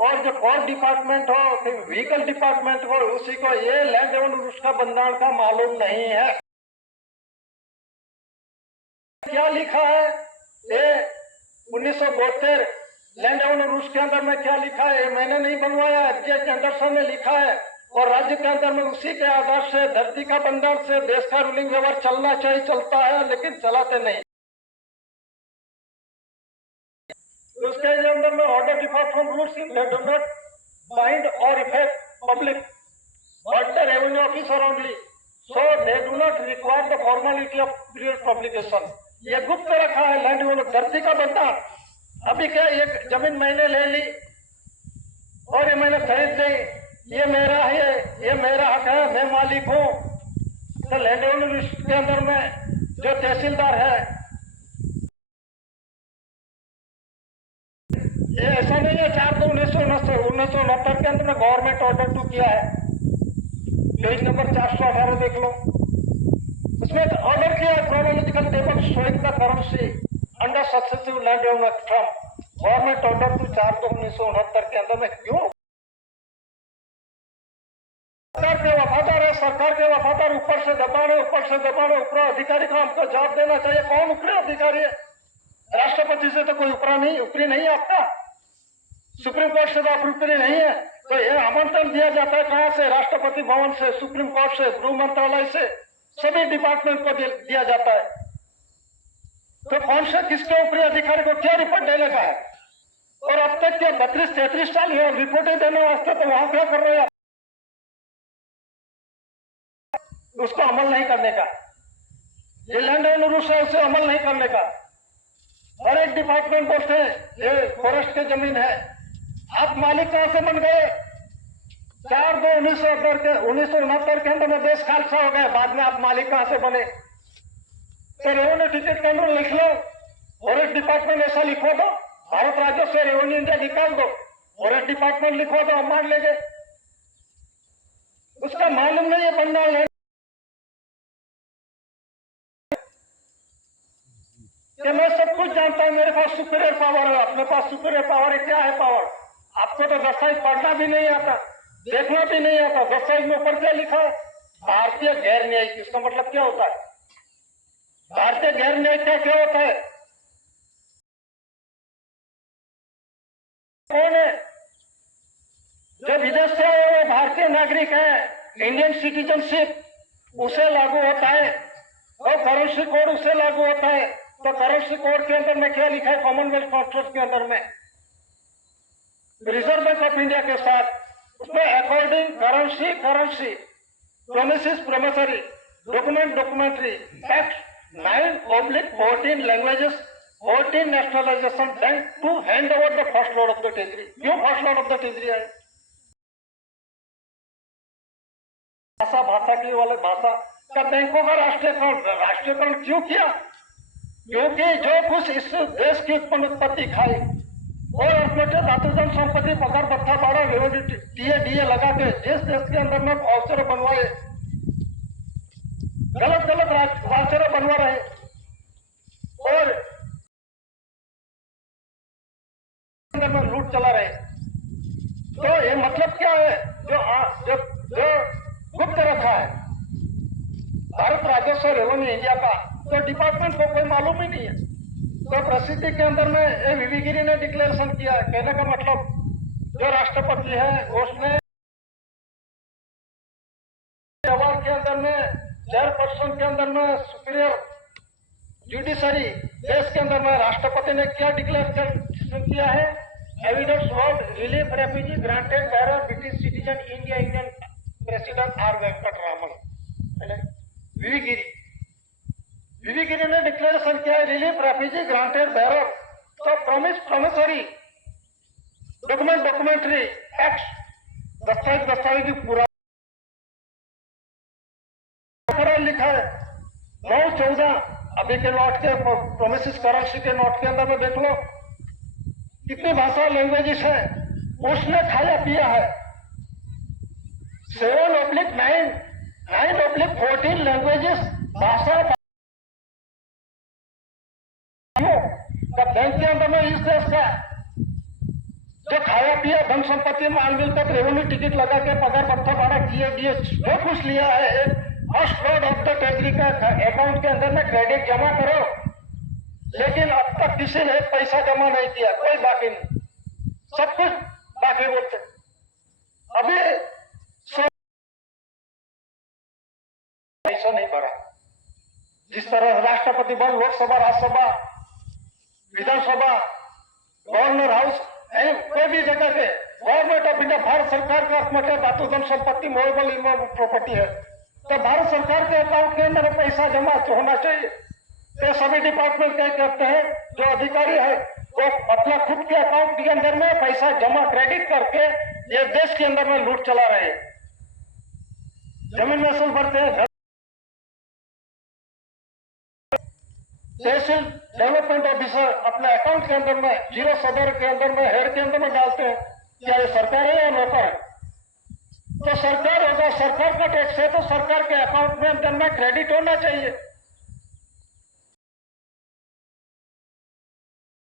और जो कोर्ट डिपार्टमेंट हो, फिर व्हीकल डिपार्टमेंट हो, उसी को ये लैंड रेवेन्यू रूल्स का बंधारण का मालूम नहीं है। क्या लिखा है ये 1972 लैंड रेवेन्यू रूल्स के अंदर में क्या लिखा है, मैंने नहीं बनवाया, एच एंडरसन ने लिखा है, और राज्य के अंदर में उसी के आधार से धरती का बंधन से देश का रूलिंग व्यवहार चलना चाहिए, चलता है, लेकिन चलाते नहीं। उसके अंदर में order department rules they do not bind और effect public but the revenue officer only, so they do not require the formality of period publication. ये गुप्त रखा है लैंड रेवेन्यू, धरती का बंधन। अभी क्या एक जमीन मैंने ले ली और ये मैंने खरीद ली, ये मेरा है, ये मेरा हक है, मैं मालिक हूँ, तो लैंड रेवेन्यू के अंदर में जो तहसीलदार है, ये ऐसा नहीं है 4/2/1969 के अंदर में गवर्नमेंट ऑर्डर 2 किया है, पेज नंबर 418 देख लो, उसमें ऑर्डर किया है chronological table showing the currency under successive land owner from government order to 4/2/1969 के अंदर में क्यों सरकार के वफादार है, सरकार के वफादार ऊपर से दबाने ऊपर अधिकारी को हमको जवाब देना चाहिए। कौन ऊपरी अधिकारी है? राष्ट्रपति से तो कोई ऊपरी नहीं आपका, सुप्रीम कोर्ट से तो आप ऊपरी नहीं है। तो ये आमंत्रण दिया जाता है कहां से? राष्ट्रपति भवन से, सुप्रीम कोर्ट से, गृह मंत्रालय से, सभी डिपार्टमेंट को दिया जाता है। तो कौन से किसके ऊपरी अधिकारी को क्या रिपोर्ट देने का है? और अब तक क्या 32-33 साल है रिपोर्टें देने वास्ते, तो वहां क्या कर रहे हैं? उसको अमल नहीं करने का, ये लैंड ओनर है उसे अमल नहीं करने का। हर एक डिपार्टमेंट बोलते हैं ये फॉरेस्ट की जमीन है, आप मालिक कहां से बन गए? 4/2/1969 के अंदर में देश खालसा हो गया, बाद में आप मालिक कहां से बने? तो रेवेन्यू टिकट के अंदर लिख लो, फॉरेस्ट डिपार्टमेंट ऐसा लिखो दो, भारत राज्य से रेवेन्यू इंडिया निकाल दो, फॉरेस्ट डिपार्टमेंट लिखो दो, हम मान लेंगे। उसका मालूम नहीं है बनना लेना कि मैं सब कुछ जानता हूं, मेरे पास सुपीरियर पावर है। अपने पास सुपीरियर पावर है, क्या है पावर? आपको तो दस्तावेज पढ़ना भी नहीं आता, देखना भी नहीं आता। दस्तावेज में ऊपर क्या लिखा है? भारतीय गैर न्यायिक। इसका मतलब क्या होता है? भारतीय गैर न्यायिक का क्या होता है? कौन है? जो विदेश से आए वो भारतीय नागरिक है, इंडियन सिटीजनशिप उसे लागू होता है, और करेंसी कोड उसे लागू होता है। तो करेंसी कोड के अंदर में क्या लिखा है? कॉमनवेल्थ कॉन्फ्रेंस के अंदर में रिजर्व बैंक ऑफ इंडिया के साथ, उसमें according currency promises promissory documentary act 9/14 languages 14 nationalisation bank to hand over the first lord of the treasury. क्यों first lord of the treasury है? भाषा की वाले भाषा का बैंकों का राष्ट्रीयकरण क्यों किया? क्योंकि जो कुछ इस देश की उत्पत्ति खाई और अर्थमंत्री धातुजन संपत्ति पगार भत्ता बाड़ा रेवेन्यू डीए लगा के जिस देश के अंदर में वाउचर बनवाए, गलत वाउचर बनवा रहे और अंदर में लूट चला रहे। तो ये मतलब क्या है? जो गुप्त रखा है भारत राजस्व रेवेन्यू इंडिया का, तो डिपार्टमेंट को कोई मालूम ही नहीं है। तो प्रसिद्धि के अंदर में वीवी गिरी ने डिक्लेरेशन किया है। कहने का मतलब जो राष्ट्रपति है उसने अवार्ड के अंदर में चेयरपर्सन के अंदर में सुपीरियर जुडिशरी देश के अंदर में राष्ट्रपति ने क्या डिक्लेरेशन किया है? Evidence word relief refugee granted by British citizen Indian president R Venkataraman. V V Giri ने डिक्लेरेशन किया है रिलीफ रेफ्यूजी ग्रांटेड बाय, तो प्रोमिसरी डॉक्यूमेंट्री एक्ट दस्तावेज की पूरा लिखा है। 9/14 अभी के नोट के प्रोमिस करेंसी के नोट के अंदर में देख लो कितनी भाषा लैंग्वेजेस है उसने खाया पिया है। 7/9 9/14 लैंग्वेजेस भाषा बैंक के अंदर में इस देश का जो खाया पिया धन संपत्ति माल मिलकर रेवेन्यू टिकट लगा के पगार भत्ता भाड़ा किए जो कुछ लिया है, first lord of the treasury का अकाउंट के अंदर में क्रेडिट जमा करो, लेकिन अब तक किसी ने पैसा जमा नहीं किया, कोई बाकी नहीं, सब कुछ बाकी बोलते। अभी पैसा नहीं भरा। जिस तरह राष्ट्रपति भवन, लोकसभा, राज्यसभा, विधानसभा, गवर्नर हाउस, कोई भी जगह पे गवर्नमेंट ऑफ इंडिया भारत सरकार का अर्थमंत्री धातुधन संपत्ति मूवेबल इमूवेबल प्रॉपर्टी है, तो भारत सरकार के अकाउंट के अंदर पैसा जमा होना चाहिए। तो सभी डिपार्टमेंट क्या करते हैं, जो अधिकारी है वो अपना खुद के अकाउंट के अंदर में पैसा जमा क्रेडिट करके ये देश के अंदर में लूट चला रहे हैं। जमीन महसूल भरते हैं, तहसील डेवलपमेंट ऑफिसर अपने अकाउंट के अंदर में, जीरो सदर के अंदर में, हेड के अंदर में डालते हैं। क्या ये सरकार है या नौकर है? तो सरकार होगा, सरकार का टैक्स है, तो सरकार के अकाउंट में अंदर में क्रेडिट होना चाहिए।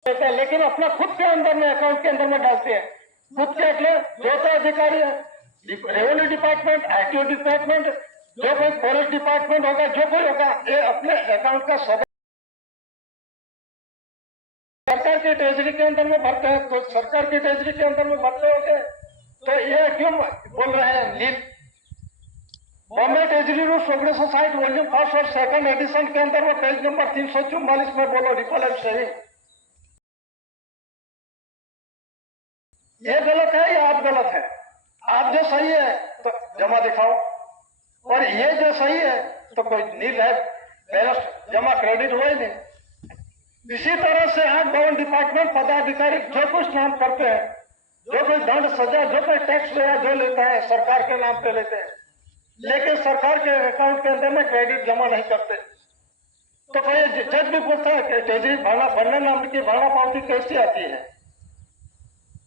देते हैं, लेकिन अपना खुद के अंदर में अकाउंट के अंदर में डालते हैं। खुद के अपने जो तो अधिकारी है, रेवेन्यू डिपार्टमेंट, आईटी डिपार्टमेंट, जो कोई फॉरेस्ट डिपार्टमेंट होगा, जो कोई होगा, ये अपने अकाउंट का सरकार की ट्रेजरी के अंदर में भरते हैं। तो सरकार की ट्रेजरी के अंदर में भरते होंगे तो ये क्यों बोल रहे हैं लील? बॉम्बे ट्रेजरी रूल्स 1960 वॉल्यूम 1 और 2 एडिशन के अंदर में पेज नंबर 344 में बोलो रिकॉल एंड शेयरिंग। ये गलत है या आप गलत है? आप जो सही है तो जमा दिखाओ, और ये जो सही है तो कोई नील है, बैलेंस जमा क्रेडिट हुआ ही नहीं। इसी तरह से आप गवर्नमेंट डिपार्टमेंट पदाधिकारी जो कुछ नाम करते हैं, जो कोई दंड सजा, जो कोई टैक्स वगैरह जो लेता है सरकार के नाम पे लेते हैं, लेकिन सरकार के अकाउंट के अंदर में क्रेडिट जमा नहीं करते। तो कोई जज भी पूछता है कि ट्रेजरी भरना नाम की भरना पावती कैसी आती है?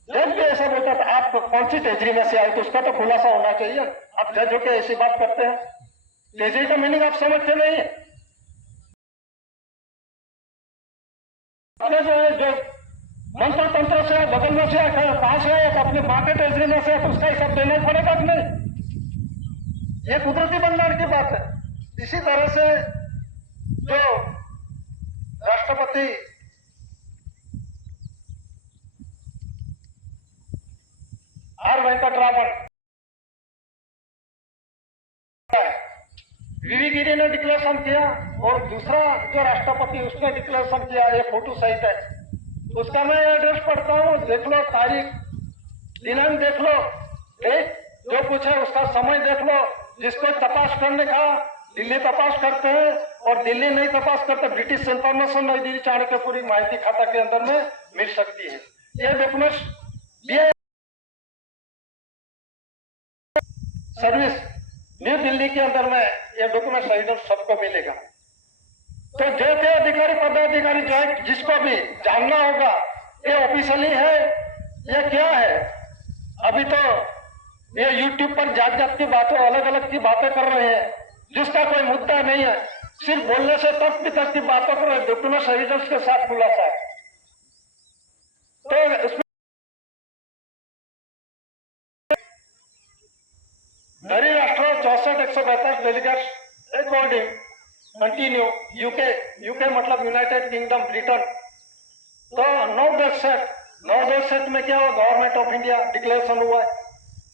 जज भी ऐसा बोलता था, आप कौन सी ट्रेजरी में से आए, तो उसका तो खुलासा होना चाहिए। आप जज होकर ऐसी बात करते हैं, ट्रेजरी का मीनिंग आप समझते नहीं है। जो मंत्र तंत्र से बगल में से कहां से आए, अपने माँ के ट्रेजरी में से, तो उसका हिसाब देना पड़ेगा कि नहीं? ये कुदरती बंधन की बात है। इसी तरह से जो राष्ट्रपति आर वेंकटरामन वीवी गिरी ने डिक्लेरेशन किया, और दूसरा जो राष्ट्रपति उसने डिक्लेरेशन किया, ये फोटो सहित है, उसका मैं एड्रेस पढ़ता हूँ, देख लो, तारीख दिनांक देख लो, जो कुछ है उसका समय देख लो। जिसको तपास करने का दिल्ली तपास करते हैं, और दिल्ली नहीं तपास करते, ब्रिटिश इंफॉर्मेशन नई दिल्ली चाणक्यपुरी माहिती खाता के अंदर में मिल सकती है। ये डॉक्यूमेंट्स ये सर्विस न्यू दिल्ली के अंदर में ये डॉक्यूमेंट सही सबको मिलेगा। तो जो के अधिकारी पदाधिकारी जो है, जिसको भी जानना होगा ये ऑफिशियली है ये क्या है। अभी तो ये यूट्यूब पर जात जात की बातें, अलग अलग की बातें कर रहे हैं, जिसका कोई मुद्दा नहीं है, सिर्फ बोलने से तक भी तक की बातों कर रहे हैं। डॉक्यूमेंट एविडेंस के साथ खुलासा है। तो इसमें धरी राष्ट्र 64-142 डेलीगेट्स अकॉर्डिंग कंटिन्यू यूके मतलब यूनाइटेड किंगडम, ब्रिटेन। तो 9 सेट में क्या हुआ, गवर्नमेंट ऑफ इंडिया डिक्लेरेशन हुआ है,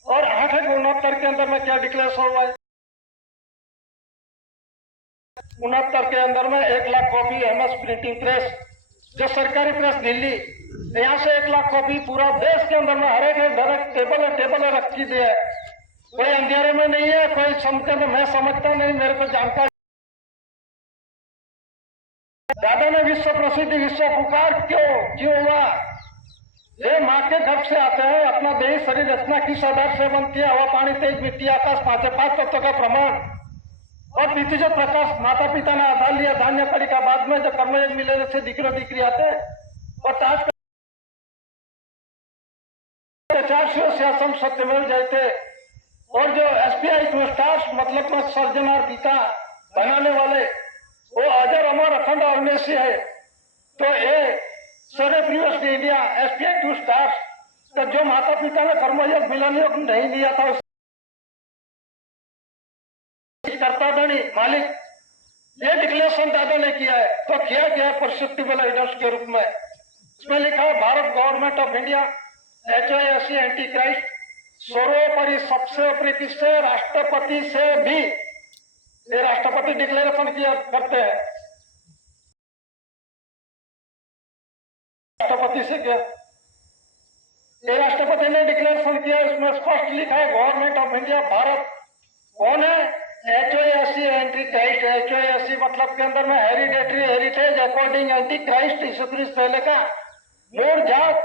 और 8-69 के अंदर में क्या डिक्लेरेशन हुआ है, 69 के अंदर में 1 lakh copy MS printing press, जो सरकारी प्रेस दिल्ली, यहाँ से 1 लाख कॉपी पूरा देश के अंदर में हर एक टेबल रखी दी है। कोई अंधेरे में नहीं है, कोई समझते तो मैं समझता नहीं, मेरे को जानकारी। दादा ने विश्व प्रसिद्धि, विश्व पुकार क्यों हुआ? ये माँ के गर्भ से आते हैं, अपना देही शरीर रचना किस आधार से बनती है? हवा, पानी, तेज, मिट्टी, आकाश, 5 तत्वों का प्रमाण, और बीती जो प्रकाश माता पिता ने आधार लिया, धान्य पड़ी का बाद में जो कर्मयोग मिले से दिखरो दिखरी आते हैं, और ताज 400 सत्यमेव जयते, और जो एसपीआई टू स्टार्स मतलब में सर्जन पिता बनाने वाले, वो अजर अमर अखंड अविनाशी है। तो ये सारे previous India SPI two stars, तो जो माता पिता ने कर्मयोग मिलन योग नहीं लिया था, करता धनी मालिक, ये डिक्लेरेशन दादा ने किया है। तो किया गया है परसेप्टिबल एविडेंस के रूप में। इसमें लिखा है Bharat government of India HISC anti Christ सर्वोपरि सबसे ऊपरी से राष्ट्रपति से भी, ये राष्ट्रपति डिक्लेरेशन किया करते हैं, राष्ट्रपति से क्या, ये राष्ट्रपति ने डिक्लेरेशन किया। इसमें स्पष्ट लिखा है गवर्नमेंट ऑफ इंडिया भारत कौन है, HISC एंटी क्राइस्ट। HISC मतलब के अंदर में हेरिटेज अकॉर्डिंग एंटी क्राइस्ट, यीशु क्रिस्त पहले का मूल जात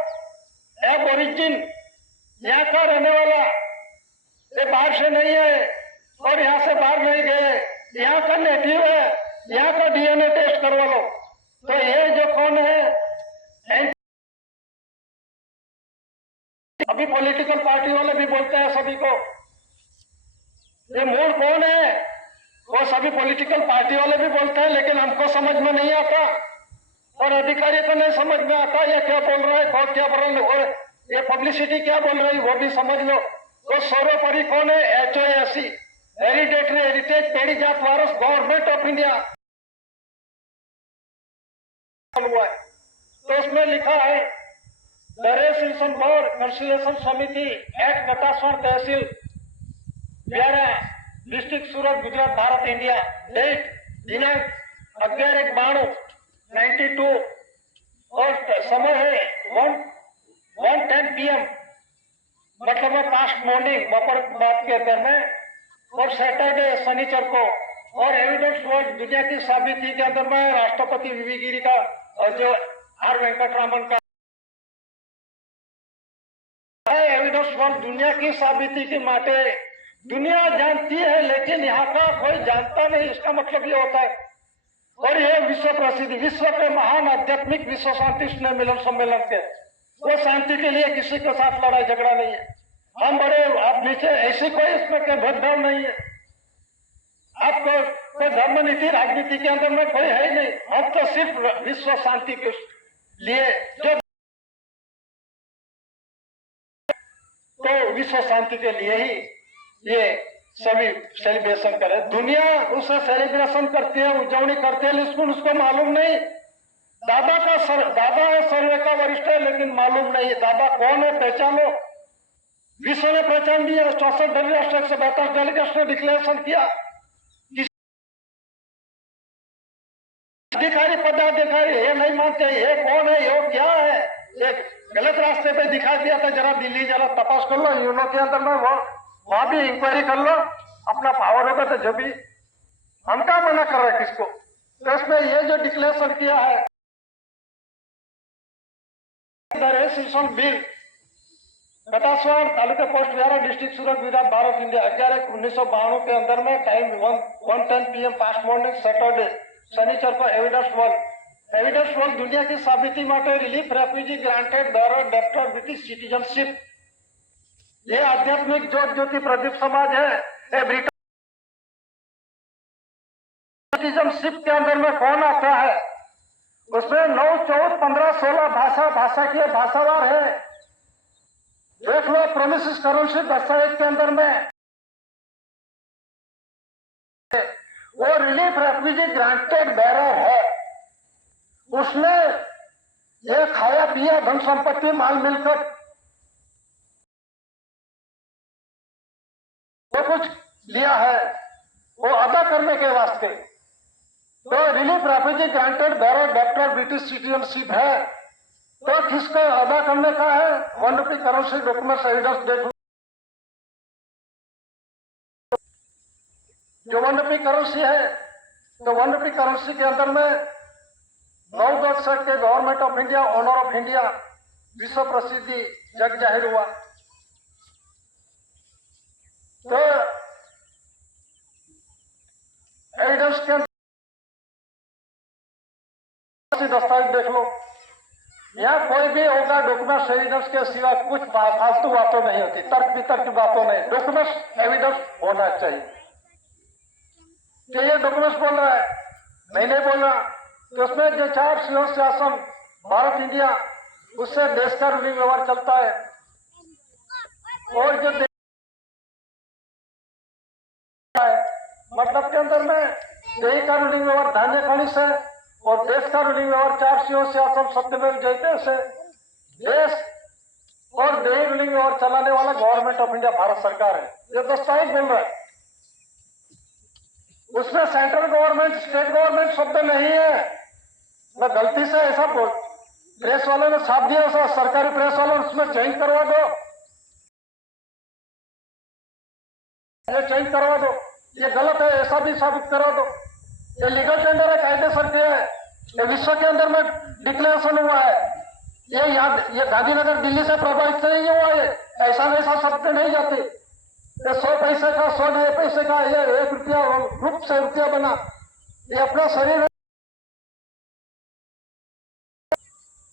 एब ओरिजिन, यहाँ का रहने वाला, ये बाहर से नहीं है और यहाँ से बाहर नहीं गए, यहाँ का नेटिव है, यहाँ का DNA टेस्ट करवा लो। तो ये जो कौन है, अभी पॉलिटिकल पार्टी वाले भी बोलते हैं सभी को, ये मूल कौन है वो सभी पॉलिटिकल पार्टी वाले भी बोलते हैं, लेकिन हमको समझ में नहीं आता। और अधिकारी को नहीं समझ में आता ये क्या बोल रहा है, कौन क्या बोल रहा है, ये पब्लिसिटी क्या बोल रही है वो भी समझ लो। वो सर्वोपरि कौन है? HOAC, हेरिडेटरी हेरिटेज पेड़ी जात वारस गवर्नमेंट ऑफ इंडिया हुआ है। तो उसमें लिखा है दरे सिलसन बोर्ड कंसिलेशन समिति एक्ट कटासवाड़ तहसील ब्यारा district Surat Gujarat Bharat India date दिनांक 11/12/92 और समय है 1:10 PM मतलब है पास्ट मॉर्निंग दोपहर बाद के दरम्यान और सैटरडे शनिचर को। और एविडेंस वर्ड दुनिया की साबिती के अंदर में राष्ट्रपति वीवी गिरी का और जो R वेंकटरामन का एविडेंस वर्ड दुनिया की साबिती के माटे दुनिया जानती है लेकिन यहाँ का कोई जानता नहीं, इसका मतलब ये होता है। और ये विश्व प्रसिद्ध विश्व के महान आध्यात्मिक विश्व शांति स्नेह मिलन सम्मेलन के वो शांति के लिए किसी के साथ लड़ाई झगड़ा नहीं है। हम बड़े आप नीचे ऐसी कोई इसमें कोई भेदभाव नहीं है। आपको कोई धर्म नीति राजनीति के अंदर में कोई है ही नहीं। हम तो सिर्फ विश्व शांति के लिए जो तो विश्व शांति के लिए ही ये सभी सेलिब्रेशन करे। दुनिया उसे सेलिब्रेशन करती है, उजवनी करती है, लेकिन उसको मालूम नहीं दादा है सर्वे का वरिष्ठ है, लेकिन मालूम नहीं दादा कौन है, पहचानो। विश्व ने पहचान दिया, 64 राष्ट्र 172 डेलीगेट्स ने डिक्लेरेशन किया। अधिकारी पदाधिकारी ये नहीं मानते, ये कौन है, ये क्या है, ये गलत रास्ते पे दिखा दिया था। जरा दिल्ली जरा तपास कर लो, यूनो के अंदर में वो वहां भी इंक्वायरी कर लो, अपना पावर होगा तो जो भी। हम क्या मना कर रहे हैं किसको? तो इसमें ये जो डिक्लेरेशन किया है bill Katasvad taluka post Byara district Surat Gujarat Bharat India 11/1992 के अंदर में time 1:10 PM past morning Saturday शनिचर को एविडेंस वर्ल्ड दुनिया की साबिती माटे रिलीफ रेफ्यूजी ग्रांटेड दौर डेप्टर ब्रिटिश सिटीजनशिप। ये आध्यात्मिक ज्योति प्रदीप समाज है। ये ब्रिटिश सिटीजनशिप के अंदर में कौन आता है? उसमें 9, 14, 15, 16 भाषा की भाषावार है। देख लो प्रोमिस करेंसी दस्तावेज के अंदर में वो रिलीफ रेफ्यूजी ग्रांटेड बेरर है। उसने ये खाया पिया धन संपत्ति माल मिलकर वो कुछ लिया है वो अदा करने के वास्ते। तो relief refugee granted bearer debtor British citizenship है। तो किसको अदा करने का है? 1 रुपी करेंसी डॉक्यूमेंट्स एविडेंस देख लो। जो 1 रुपी करेंसी है तो 1 रुपी करेंसी के अंदर में 9 के government of India honour of India विश्व प्रसिद्धि जग जाहिर हुआ। तो एविडेंस के अंदर दस्तावेज देख लो। यहाँ कोई भी होगा डॉक्यूमेंट्स एविडेंस के सिवा कुछ फालतू बातों नहीं होती, तर्क वितर्क बातों नहीं, डॉक्यूमेंट्स एविडेंस होना चाहिए। तो ये डॉक्यूमेंट्स बोल रहा है, मैं नहीं बोल रहा। तो उसमें जो 4 सीओ शासन भारत इंडिया उससे देश का रूलिंग व्यवहार चलता है। और जो मतलब के अंदर में देश का रूलिंग व्यवहार धान्य खनिज से और देश का रूलिंग व्यवहार 4 सीओ शासन सत्यमेव जयते से देश और देश रूलिंग व्यवहार चलाने वाला गवर्नमेंट ऑफ इंडिया भारत सरकार है। ये दस्तावेज बोल रहा है। उसमें सेंट्रल गवर्नमेंट स्टेट गवर्नमेंट शब्द नहीं है। मैं गलती से ऐसा बोल प्रेस वालों ने छाप दिया, सरकारी प्रेस वालों ने उसमें चेंज करवा दो, ये चेंज करवा दो, ये गलत है ऐसा भी साबित करा दो। ये लीगल टेंडर है, कायदेसर के है, ये विश्व के अंदर में डिक्लेरेशन हुआ है। ये गांधीनगर दिल्ली से प्रभावित नहीं हुआ है, ऐसा वैसा शब्द नहीं जाते। ये 100 पैसे का 100 पैसे का ये 1 रुपया रूप से रुपया बना, ये अपना शरीर है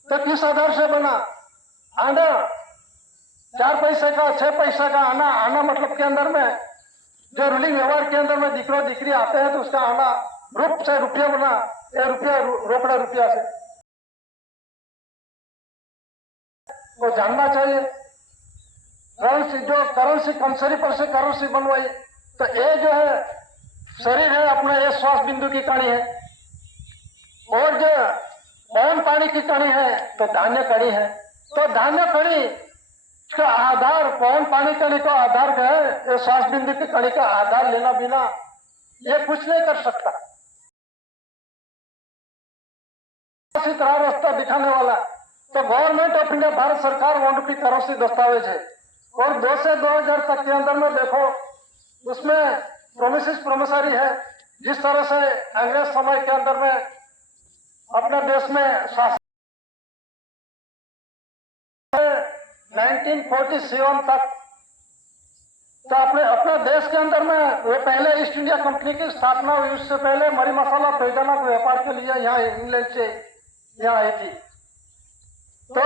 तो किस आधार से बना? आना 4 पैसे का 6 पैसे का आना मतलब के अंदर में जो रूलिंग व्यवहार के अंदर में दिकरो दिकरी आते हैं तो उसका आना रूप से रुपया बना, ये रुपया रोकड़ा रुपया से जानना चाहिए। करेंसी जो करेंसी कंसरी पर से करेंसी बनवाई, तो ये जो है शरीर है अपना, ये श्वास बिंदु की कड़ी है, और जो पवन पानी की कड़ी है तो धान्य कड़ी है। तो धान्य कड़ी का आधार पवन पानी कड़ी का आधार क्या है, ये श्वास बिंदु की कड़ी का आधार लेना बिना ये कुछ नहीं कर सकता। इसी तरह रास्ता दिखाने वाला तो गवर्नमेंट ऑफ इंडिया, भारत सरकार वाउंडरी करेंसी दस्तावेज है, और 2 से 2000 तक के अंदर में देखो उसमें प्रोमिसिस प्रोमिसरी है। जिस तरह से अंग्रेज समय के अंदर में अपने देश में शासन 1947 तक, तो अपने देश के अंदर में वो पहले ईस्ट इंडिया कंपनी की स्थापना हुई। उससे पहले मरी मसाला पैजाना के व्यापार के लिए यहाँ इंग्लैंड से यहाँ आई थी। तो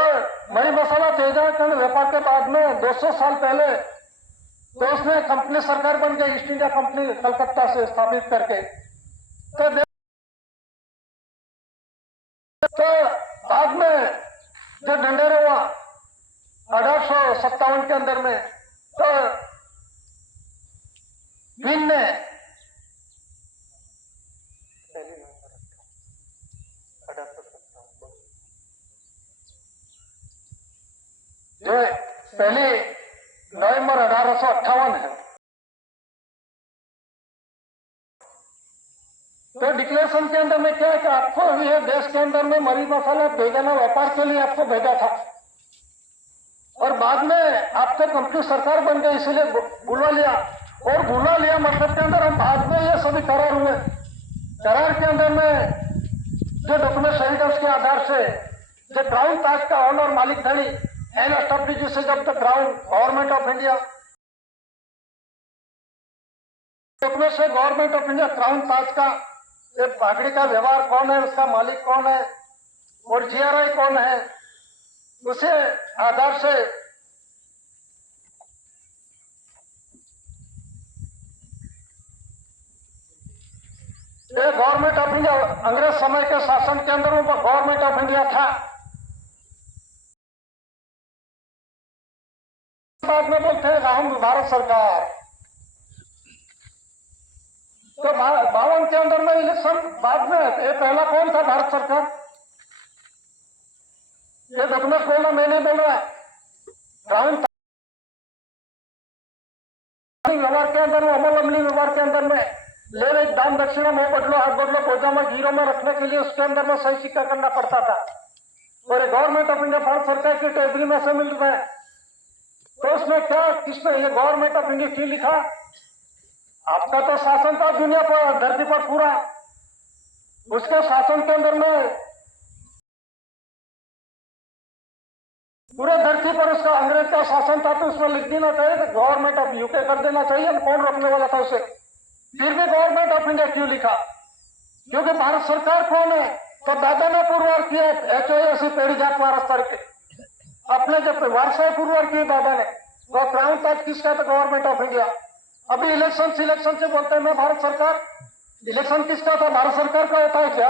मरी मसाला पैजाना के व्यापार के बाद में 200 साल पहले तो उसमें कंपनी सरकार बन गई, ईस्ट इंडिया कंपनी कलकत्ता से स्थापित करके। तो बाद में जो ढंढेरा हुआ 1857 के अंदर में, तो क्वीन ने जो पहली नवंबर 1858 है, तो डिक्लेरेशन के अंदर में क्या है कि आपको ये देश के अंदर में मरी मसाला भेजना व्यापार के लिए आपको भेजा था, और बाद में आपको कंपनी सरकार बन गई इसलिए बुला लिया। और बुला लिया मतलब के अंदर हम बाद में ये सभी करार हुए। करार के अंदर में जो डॉक्यूमेंट एविडेंस के आधार से जो क्राउन ताज का ऑनर मालिक धनी and established of the crown government of India, document से गवर्नमेंट ऑफ इंडिया क्राउन ताज का एक पागड़ी का व्यवहार कौन है, उसका मालिक कौन है और जीआरआई कौन है, उसे आधार से ये गवर्नमेंट ऑफ इंडिया अंग्रेज समय के शासन के अंदर वो गवर्नमेंट ऑफ इंडिया था। बाद में बोलते हैं हम भारत सरकार। तो 52 के अंदर में इलेक्शन बाद में, ये पहला कौन था भारत सरकार? ये डॉक्यूमेंट बोलना मैं नहीं बोल रहा है। ग्राउंड व्यवहार के अंदर, अमल अमली व्यवहार के अंदर में ले रहे दान दक्षिणा में बदलो हाथ बदलो गोजा में गिरो में रखने के लिए उसके अंदर में सही सिक्का करना पड़ता था, और ये गवर्नमेंट ऑफ इंडिया भारत सरकार की ट्रेजरी में से मिल रहा है। तो उसमें क्या, किसने ये गवर्नमेंट ऑफ इंडिया क्यों लिखा? आपका तो शासन था दुनिया पर, धरती पर पूरा, उसके शासन के अंदर में पूरे धरती पर उसका अंग्रेज का शासन था, तो उसमें लिख देना चाहिए तो गवर्नमेंट ऑफ यूके कर देना चाहिए। कौन रोकने वाला था उसे? फिर भी गवर्नमेंट ऑफ इंडिया क्यों लिखा? क्योंकि भारत सरकार कौन है? तो दादा ने पुरवार किया HOA पेड़ी जात महाराज सर के, अपने जब वारसाई पुरवार किए दादा ने, तो क्राउन ताज किसका? तो गवर्नमेंट ऑफ इंडिया। अभी इलेक्शन सिलेक्शन से बोलते हैं मैं भारत सरकार, इलेक्शन किसका था? भारत सरकार का होता है क्या?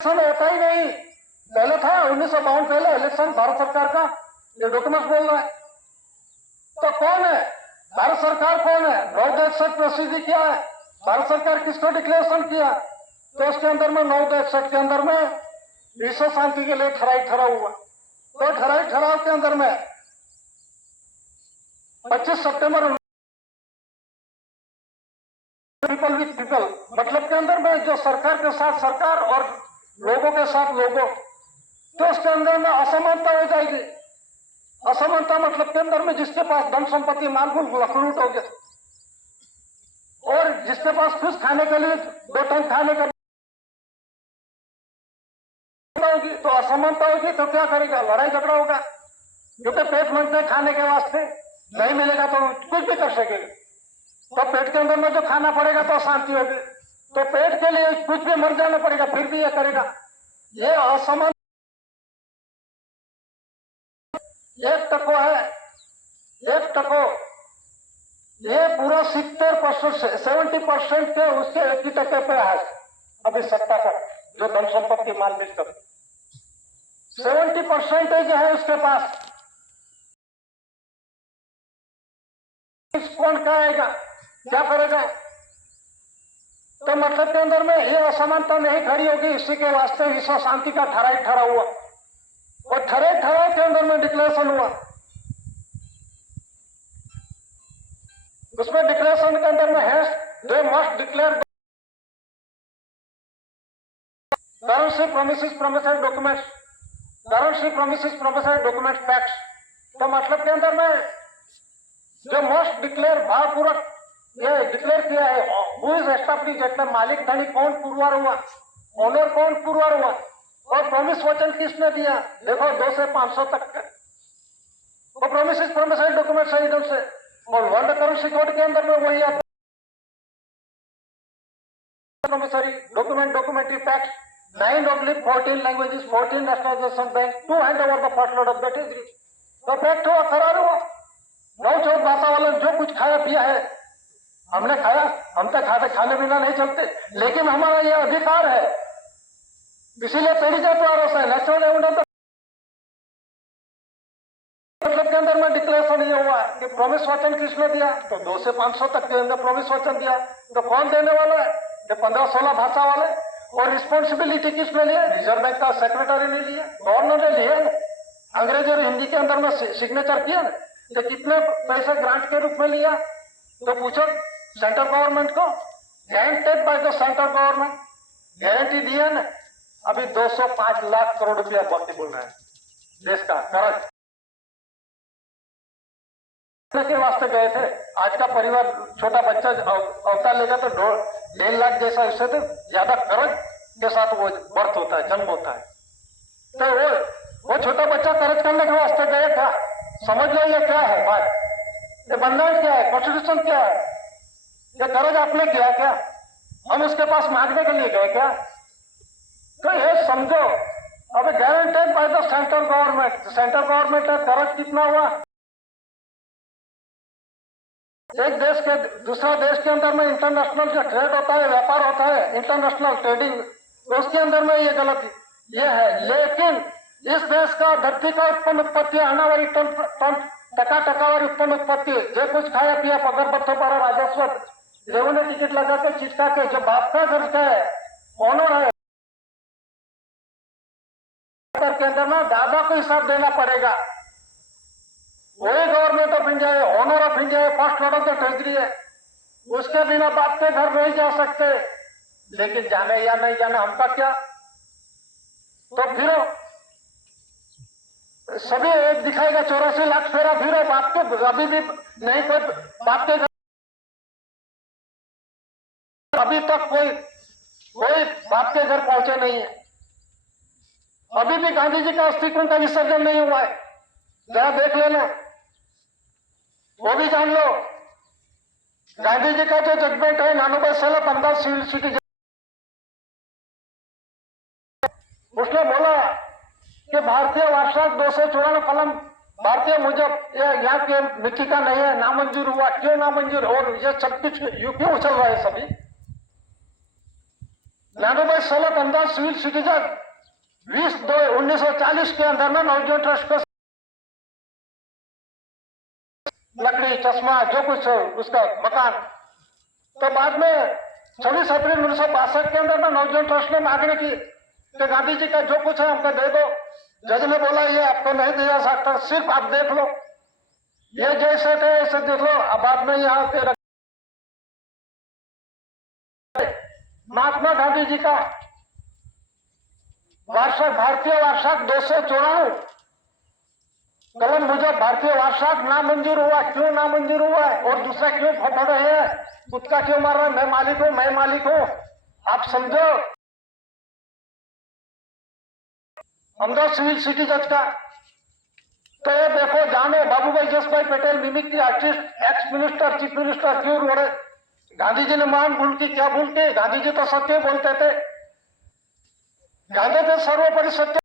इलेक्शन होता ही नहीं, पहले था 1952 पहले इलेक्शन भारत सरकार का, ये डॉक्यूमेंट बोल रहा है। तो कौन है भारत सरकार? कौन है? 9/61 प्रसिद्धि क्या है? भारत सरकार किसको डिक्लेरेशन किया? तो उसके अंदर में 9/61 के अंदर में विश्व शांति के लिए ठराव हुआ। तो ठराव के अंदर में 25 सितंबर पीपल विथ पीपल मतलब के अंदर में जो सरकार के साथ सरकार और लोगों के साथ लोगों, तो उसके अंदर में असमानता हो जाएगी। असमानता मतलब के अंदर में जिसके पास धन संपत्ति मालकुल लखलूट हो गया, और जिसके पास कुछ खाने के लिए 2 टन खाने का होगी, तो असमानता होगी तो क्या करेगा? लड़ाई झगड़ा होगा, क्योंकि पेट मांगते खाने के वास्ते, नहीं मिलेगा तो कुछ भी कर सकेगा। तो पेट के अंदर में जो खाना पड़ेगा तो शांति होगी, तो पेट के लिए कुछ भी मर जाना पड़ेगा फिर भी ये करेगा। ये असमान एक टको है, एक टको, ये पूरा 70% के उसके 1% पे है अभी सत्ता पर, जो धन संपत्ति माल मिलकर 70% है उसके पास। कौन खाएगा, क्या करेगा? तो मतलब के अंदर में ये असमानता नहीं खड़ी होगी। इसी के वास्ते विश्व शांति का ठहरा हुआ और ठहराव के अंदर में डिक्लेरेशन हुआ। उसमें डिक्लेरेशन के अंदर में है they must declare currency promises documents, currency promises document facts. तो मतलब के अंदर में जो मस्ट डिक्लेयर भावपूर्वक ये डिक्लेयर किया है, हु इज एस्टैब्लिश એટલે मालिक धनी कौन पुरवार हुआ, ऑनर कौन पुरवार हुआ और प्रॉमिस वचन किसने दिया? देखो 2 से 500 तक का वो प्रॉमिसेस डॉक्यूमेंट सही ढंग से। और वर्ल्ड करेंसी कोड के अंदर में वही आता promissory documentary facts 9/14 languages 14 nationalisation bank to hand over the first lot of that is. तो फैक्ट हुआ, करार हुआ। 9-14 भाषा वालों ने जो कुछ खाया पिया है हमने खाया, हम तक खाने बिना नहीं चलते, लेकिन हमारा यह अधिकार है। इसीलिए पहली जातवारों से नेचुरल एविडेंस मतलब के अंदर में डिक्लेरेशन ये हुआ कि प्रॉमिस वचन किसने दिया? तो 2 से 500 तक के अंदर प्रॉमिस वचन दिया। तो कौन देने वाला है? ये 15-16 भाषा वाले। और रिस्पॉन्सिबिलिटी किसने लिया? रिजर्व बैंक का सेक्रेटरी ने लिया, गवर्नर ने लिया। अंग्रेजी और हिंदी के अंदर में सिग्नेचर किया ना। तो कितने पैसे ग्रांट के रूप में लिया? तो पूछो सेंट्रल गवर्नमेंट को, guaranteed by the central government, guarantee दिया ना। अभी 205 लाख करोड़ रुपया बाकी बोल रहे हैं देश का कर्ज के वास्ते गए थे। आज का परिवार छोटा बच्चा अवतार लेगा तो 1.5 लाख जैसा, इससे तो ज्यादा कर्ज के साथ वो बर्थ होता है, जन्म होता है। तो वो छोटा बच्चा कर्ज करने के वास्ते गए था। समझ लो ये क्या है बात, ये बंधन क्या है, कॉन्स्टिट्यूशन क्या है? ये कर्ज आपने किया क्या? हम उसके पास मांगने के लिए गए क्या? तो ये समझो, अब guaranteed by the central government, central government का कर्ज कितना हुआ? एक देश के दूसरा देश के अंदर में इंटरनेशनल जो ट्रेड होता है, व्यापार होता है, इंटरनेशनल ट्रेडिंग, तो उसके अंदर में ये गलती ये है। लेकिन इस देश का धरती का उत्पन्न उत्पत्ति आनावारी टकावारी उत्पन्न उत्पत्ति जो कुछ खाया पिया पगार पत्थर पर राजस्व रेवन्यू टिकट लगा के चिटका के जो बाप का खर्च है, ऑनर है के अंदर में दादा को हिसाब देना पड़ेगा। वही गवर्नमेंट ऑफ इंडिया है, ऑनर ऑफ इंडिया है, first lord of the treasury है। उसके बिना बाप के घर नहीं जा सकते। लेकिन जाने या नहीं जाने हमका क्या? तो फिर सभी एक दिखाएगा 84 लाख फेरा फिर बाप के अभी भी नहीं, कोई बाप के घर अभी तक कोई बाप के घर पहुंचे नहीं है। अभी भी गांधी जी का अस्थि कुंड का विसर्जन नहीं हुआ है, जरा देख लेना, वो भी जान लो। गांधी जी का जो जजमेंट है नानूभाई साला 15 सिविल सिटीजन, उसने बोला कि भारतीय वारसा 294 कलम भारतीय मुजब यहाँ के मिट्टी का नहीं है, नामंजूर हुआ। क्यों नामंजूर? और ये सब कुछ क्यों उछल रहा है सभी? नानूभाई साला 15 सिविल सिटीजन 20/2/1940 के अंदर में नवजीवन ट्रस्ट को लकड़ी चश्मा जो कुछ उसका मकान, तो बाद में 26 अप्रैल 1962 के अंदर में नवजीवन ट्रस्ट ने मांगने की कि गांधी जी का जो कुछ है हमको दे दो। जज ने बोला ये आपको नहीं दिया सकता, सिर्फ आप देख लो, ये जैसे थे ऐसे देख लो। अब बाद में यहाँ पे महात्मा गांधी जी का वारसा भारतीय वारसा 294 कलम मुजब भारतीय वारसा नामंजूर हुआ। क्यों नामंजूर हुआ है? और दूसरा क्यों फट रहे हैं, कुत्ता क्यों मार रहा है, मैं मालिक हूं, मैं मालिक हूं? आप समझो, हमदो सिविल सिटी जज का। तो ये देखो, जानो Babubhai Jasbhai Patel mimicry artist, ex minister, chief minister क्यों रोड़े? गांधी जी ने मान भूल की, क्या भूल के? गांधी जी तो सत्य बोलते थे, गांधी थे सर्वोपरि सत्य।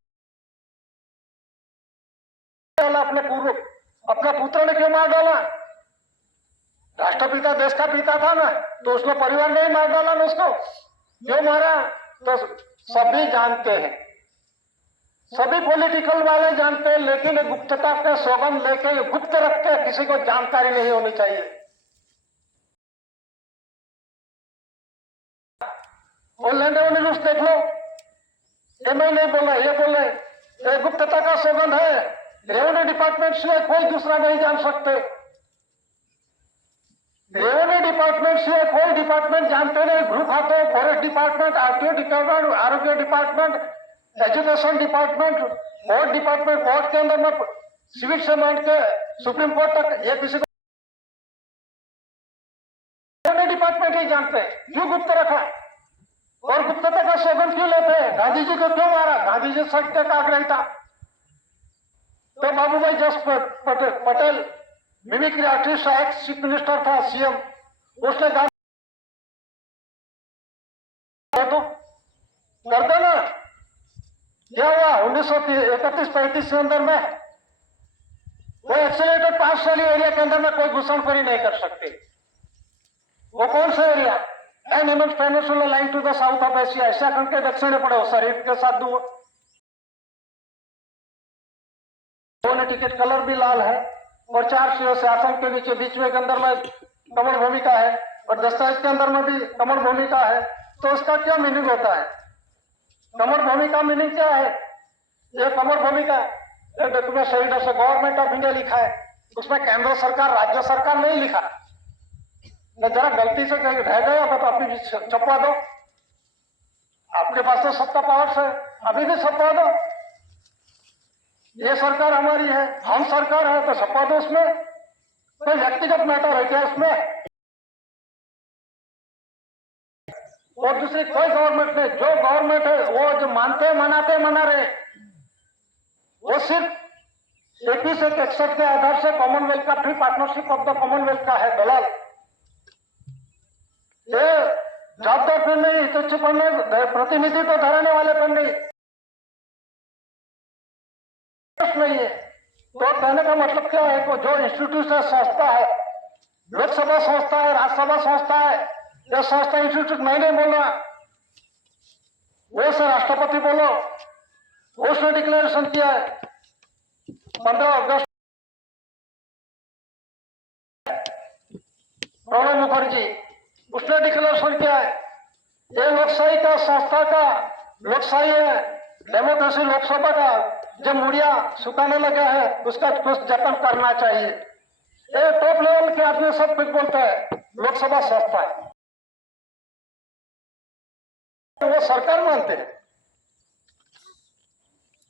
अपने अपना पुत्र ने क्यों मार डाला? राष्ट्रपिता देश का पिता था ना, तो उसने परिवार ने ही मार डाला ना उसको। क्यों मारा? तो सभी जानते हैं, सभी पॉलिटिकल वाले जानते हैं, लेकिन ये गुप्तता के सौगंध लेके ये गुप्त रख के किसी को जानकारी नहीं होनी चाहिए। और लैंड रेवेन्यू न्यूज देख लो, ये मैं नहीं बोल रहा, ये बोल रहे ये गुप्तता का सौगंध है, रेवेन्यू डिपार्टमेंट से कोई दूसरा नहीं जान सकते। रेवेन्यू डिपार्टमेंट से कोई डिपार्टमेंट जानते नहीं, गृह खाते, फॉरेस्ट डिपार्टमेंट, आरटीओ डिपार्टमेंट, आरोग्य department, education department, court department, court के अंदर में सिविल से मान के सुप्रीम कोर्ट तक ये किसी को रेवेन्यू डिपार्टमेंट ही जानते, क्यों गुप्त रखा और गुप्तता का सौगंध क्यों लेते हैं? गांधी जी को क्यों मारा? गांधी जी सत्य का आग्रही था, तो बाबूभाई जस Patel mimicry artist ex chief minister था, सीएम, उसने कहा तो कर देना। क्या हुआ 1931-35 के अंदर में वो एक्सीलेटेड पास वाली एरिया के अंदर में कोई घुसनखोरी नहीं कर सकते। वो कौन सा area? Animal peninsula line to the south of Asia, Asia खंड के दक्षिण में पड़े, शरीर के साथ दो टिकट कलर भी लाल है और 4 शिव शासन के नीचे बीच में के अंदर में कमल भूमिका है और दस्तावेज के अंदर में भी कमल भूमिका है। तो उसका क्या मीनिंग होता है? कमल भूमिका मीनिंग क्या है? ये कमल भूमिका डॉक्यूमेंट सही ढंग से गवर्नमेंट ऑफ इंडिया लिखा है, उसमें केंद्र सरकार राज्य सरकार नहीं लिखा। न जरा गलती से कहीं रह गया तो अभी भी छपवा दो, आपके पास तो सत्ता पावर्स है, अभी भी छपवा दो। ये सरकार हमारी है, हम सरकार है तो छपवा दो। उसमें कोई व्यक्तिगत मैटर है क्या उसमें? और दूसरी कोई गवर्नमेंट नहीं, जो गवर्नमेंट है वो जो मानते मनाते मना रहे, वो सिर्फ 2161 के आधार से कॉमनवेल्थ का free partnership of the Commonwealth का है दलाल। ये जवाबदार पर नहीं, हितोच्छ पर नहीं, प्रतिनिधि तो धराने वाले पर नहीं है। तो कहने का मतलब क्या है कि जो इंस्टीट्यूशन संस्था है, लोकसभा संस्था है, राज्यसभा संस्था है, ये संस्था इंस्टीट्यूट मैं नहीं बोल रहा, वो से राष्ट्रपति बोलो, उसने डिक्लेरेशन किया है 15 अगस्त, प्रणब मुखर्जी, उसने डिक्लेरेशन किया है ये लोकशाही का संस्था का लोकशाही है, डेमोक्रेसी लोकसभा का जो मुड़िया सुखाने लगे है उसका कुछ जतन करना चाहिए। ये टॉप लेवल के आदमी सब कुछ बोलते हैं लोकसभा संस्था है, वो सरकार मानते हैं।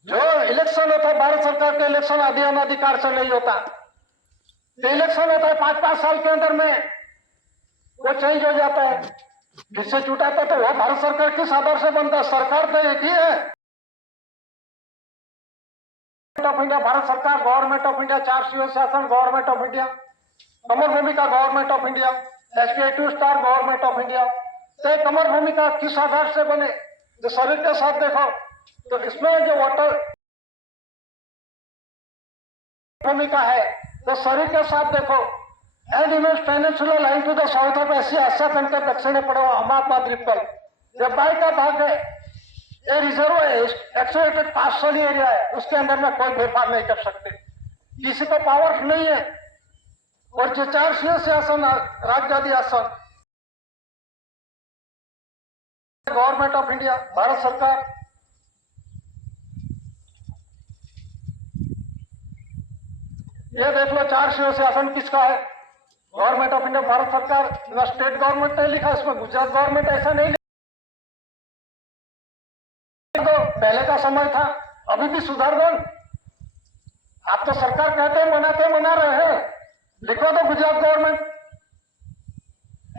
जो इलेक्शन होता है भारत सरकार के इलेक्शन अधिकार से नहीं होता, तो इलेक्शन होता है 5-5 साल के अंदर में वो चेंज हो जाता है, जिससे जुटाता तो वो भारत सरकार किस आधार से बनता है? सरकार तो एक ही है, ऑफ इंडिया भारत सरकार, गवर्नमेंट ऑफ इंडिया, 4 शिव शासन गवर्नमेंट ऑफ इंडिया, कमल भूमिका government of India, SPI 2 star government of India. तो कमल भूमिका किस आधार से बने? जो शरीर के साथ देखो तो इसमें जो वाटर भूमिका है तो शरीर के साथ देखो, animal peninsula line to the south of Asia, Asia खंड के दक्षिण में पड़े अमात्मा द्वीपकल, जब बाई का भाग है, ये रिजर्व है, एक्सोलेटेड पास वाली एरिया है, उसके अंदर में कोई फेरफार नहीं कर सकते, किसी को पावर नहीं है। और जो 4 शिव शासन राज्यादि आसन गवर्नमेंट ऑफ इंडिया भारत सरकार, ये देख लो 4 शिव शासन किसका है? गवर्नमेंट ऑफ इंडिया भारत सरकार, स्टेट गवर्नमेंट नहीं लिखा इसमें, गुजरात गवर्नमेंट ऐसा नहीं लिखा। तो पहले का समय था, अभी भी सुधार दो। आप तो सरकार कहते हैं मना रहे हैं, लिखो तो गुजरात गवर्नमेंट,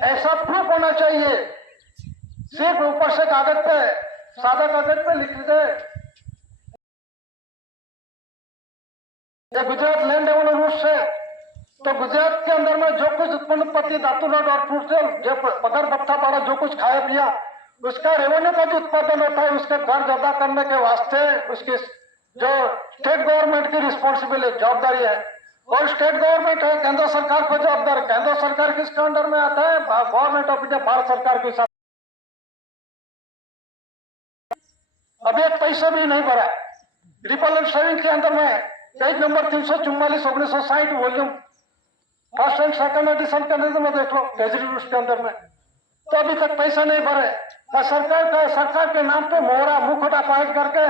ऐसा प्रूफ होना चाहिए, सिर्फ ऊपर से कागज पे सादा कागज पे लिख दे ये गुजरात लैंड रेवेन्यू रूट से, तो गुजरात के अंदर में जो कुछ उत्पन्न उत्पत्ति धातु नोट और फ्रूट से जो पगार भत्ता पड़ा जो कुछ खाया पिया उसका रेवेन्यू का जो उत्पादन होता है उसके कर्ज अदा करने के वास्ते उसकी जो स्टेट गवर्नमेंट की रिस्पॉन्सिबिलिटी जवाबदारी है, और स्टेट गवर्नमेंट है केंद्र सरकार को जवाबदार। केंद्र सरकार किसके अंडर में आता है? गवर्नमेंट ऑफ इंडिया भारत सरकार के साथ। अभी एक पैसा भी नहीं भरा, रिपल एंड सेविंग के अंदर में page number 344 1960 volume first and second edition के अंदर में देख लो ट्रेजरी रूल्स के अंदर में। तो अभी तक पैसा नहीं भरे और सरकार के नाम पे मोहरा मुखोटा पारित करके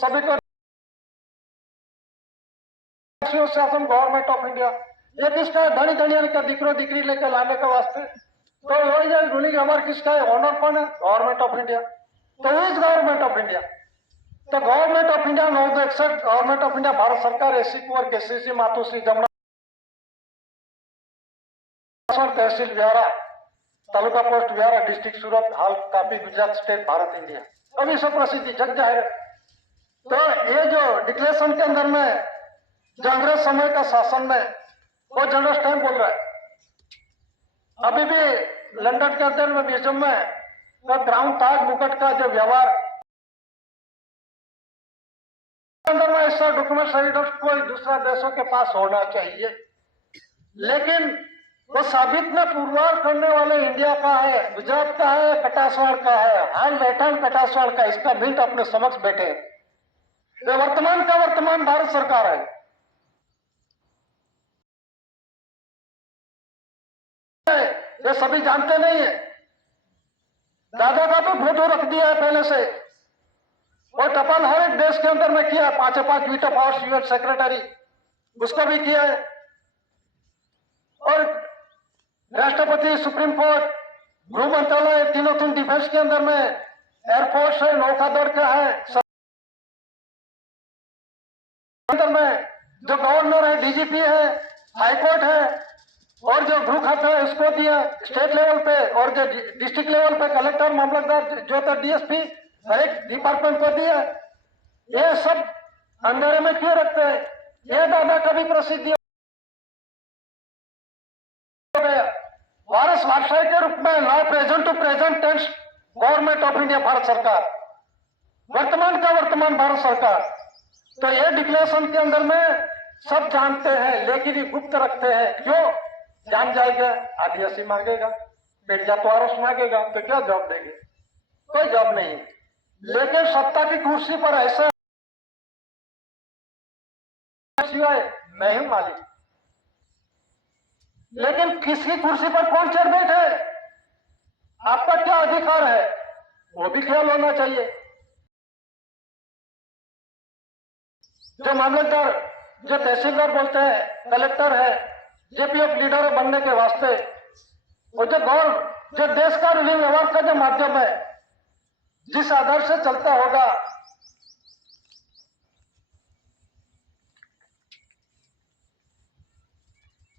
सभी को शासन गवर्नमेंट ऑफ इंडिया ये किसका है? धनी धनिया का दिकरो दिकरी लेकर लाने के वास्ते। तो ओरिजिनल रूलिंग हमारा किसका है? ऑनर कौन है? Government of India. तो इज गवर्नमेंट ऑफ इंडिया। तो government of India 961 government of India Bharat सरकार एससी कुंवर केसीसी मातोश्री जमुना तहसील विहारा तालुका पोस्ट विहारा डिस्ट्रिक्ट सूरत हाल काफी गुजरात स्टेट भारत इंडिया। अभी सब प्रसिद्धि जग जाहिर। तो ये जो डिक्लेरेशन के अंदर में जो अंग्रेज समय का शासन में वो जनरल स्टैम्प बोल रहा है। अभी भी लंदन के अंदर में म्यूजियम में ब्राउन ताज मुकुट का जो व्यवहार अंदर में ऐसा डॉक्यूमेंट एविडेंस कोई दूसरा देशों के पास होना चाहिए, लेकिन वो साबित में पुरवार करने वाले इंडिया का है, गुजरात का है, कटासवाड़ का है, हाल बैठान कटासवाड़ का, इसका मिंट अपने समक्ष बैठे। ये वर्तमान का वर्तमान भारत सरकार है। ये सभी जानते नहीं है। दादा का तो फोटो रख दिया है पहले से। वो टपाल हर एक देश के अंदर में किया है, 5 वीटो पावर्स यूएन सेक्रेटरी उसको भी किया है। और राष्ट्रपति, सुप्रीम कोर्ट, गृह मंत्रालय, तीन डिफेंस के अंदर में एयरफोर्स है, नौकादल का है, अंदर में जो गवर्नर है, डीजीपी है, हाईकोर्ट है, और जो गृह खाता है उसको दिया स्टेट लेवल पे, और जो डिस्ट्रिक्ट लेवल पे कलेक्टर, मामलतदार, जो था डीएसपी, हर एक डिपार्टमेंट को दिया। ये सब अंधेरे में क्यों रखते हैं? ये दादा का भी प्रसिद्धि हो गया। वारस वारसाई के रूप में now present to present tense government of India Bharat सरकार, वर्तमान का वर्तमान भारत सरकार। तो ये डिक्लेरेशन के अंदर में सब जानते हैं, लेकिन ये गुप्त रखते हैं। क्यों? जान जाएगा आदिवासी मांगेगा, पेड़जा तो आरोस मांगेगा, तो क्या जवाब देंगे? कोई जवाब नहीं। लेकिन सत्ता की कुर्सी पर ऐसा सिवाय मैं हूं मालिक, लेकिन किसकी कुर्सी पर कौन चढ़ बैठे, आपका क्या अधिकार है, वो भी ख्याल होना चाहिए। जो मामलतदार, जो तहसीलदार बोलते हैं, कलेक्टर है, जेपीएफ लीडर बनने के वास्ते, वो जो देश का रूलिंग व्यवहार का जो माध्यम है, जिस आधार से चलता होगा,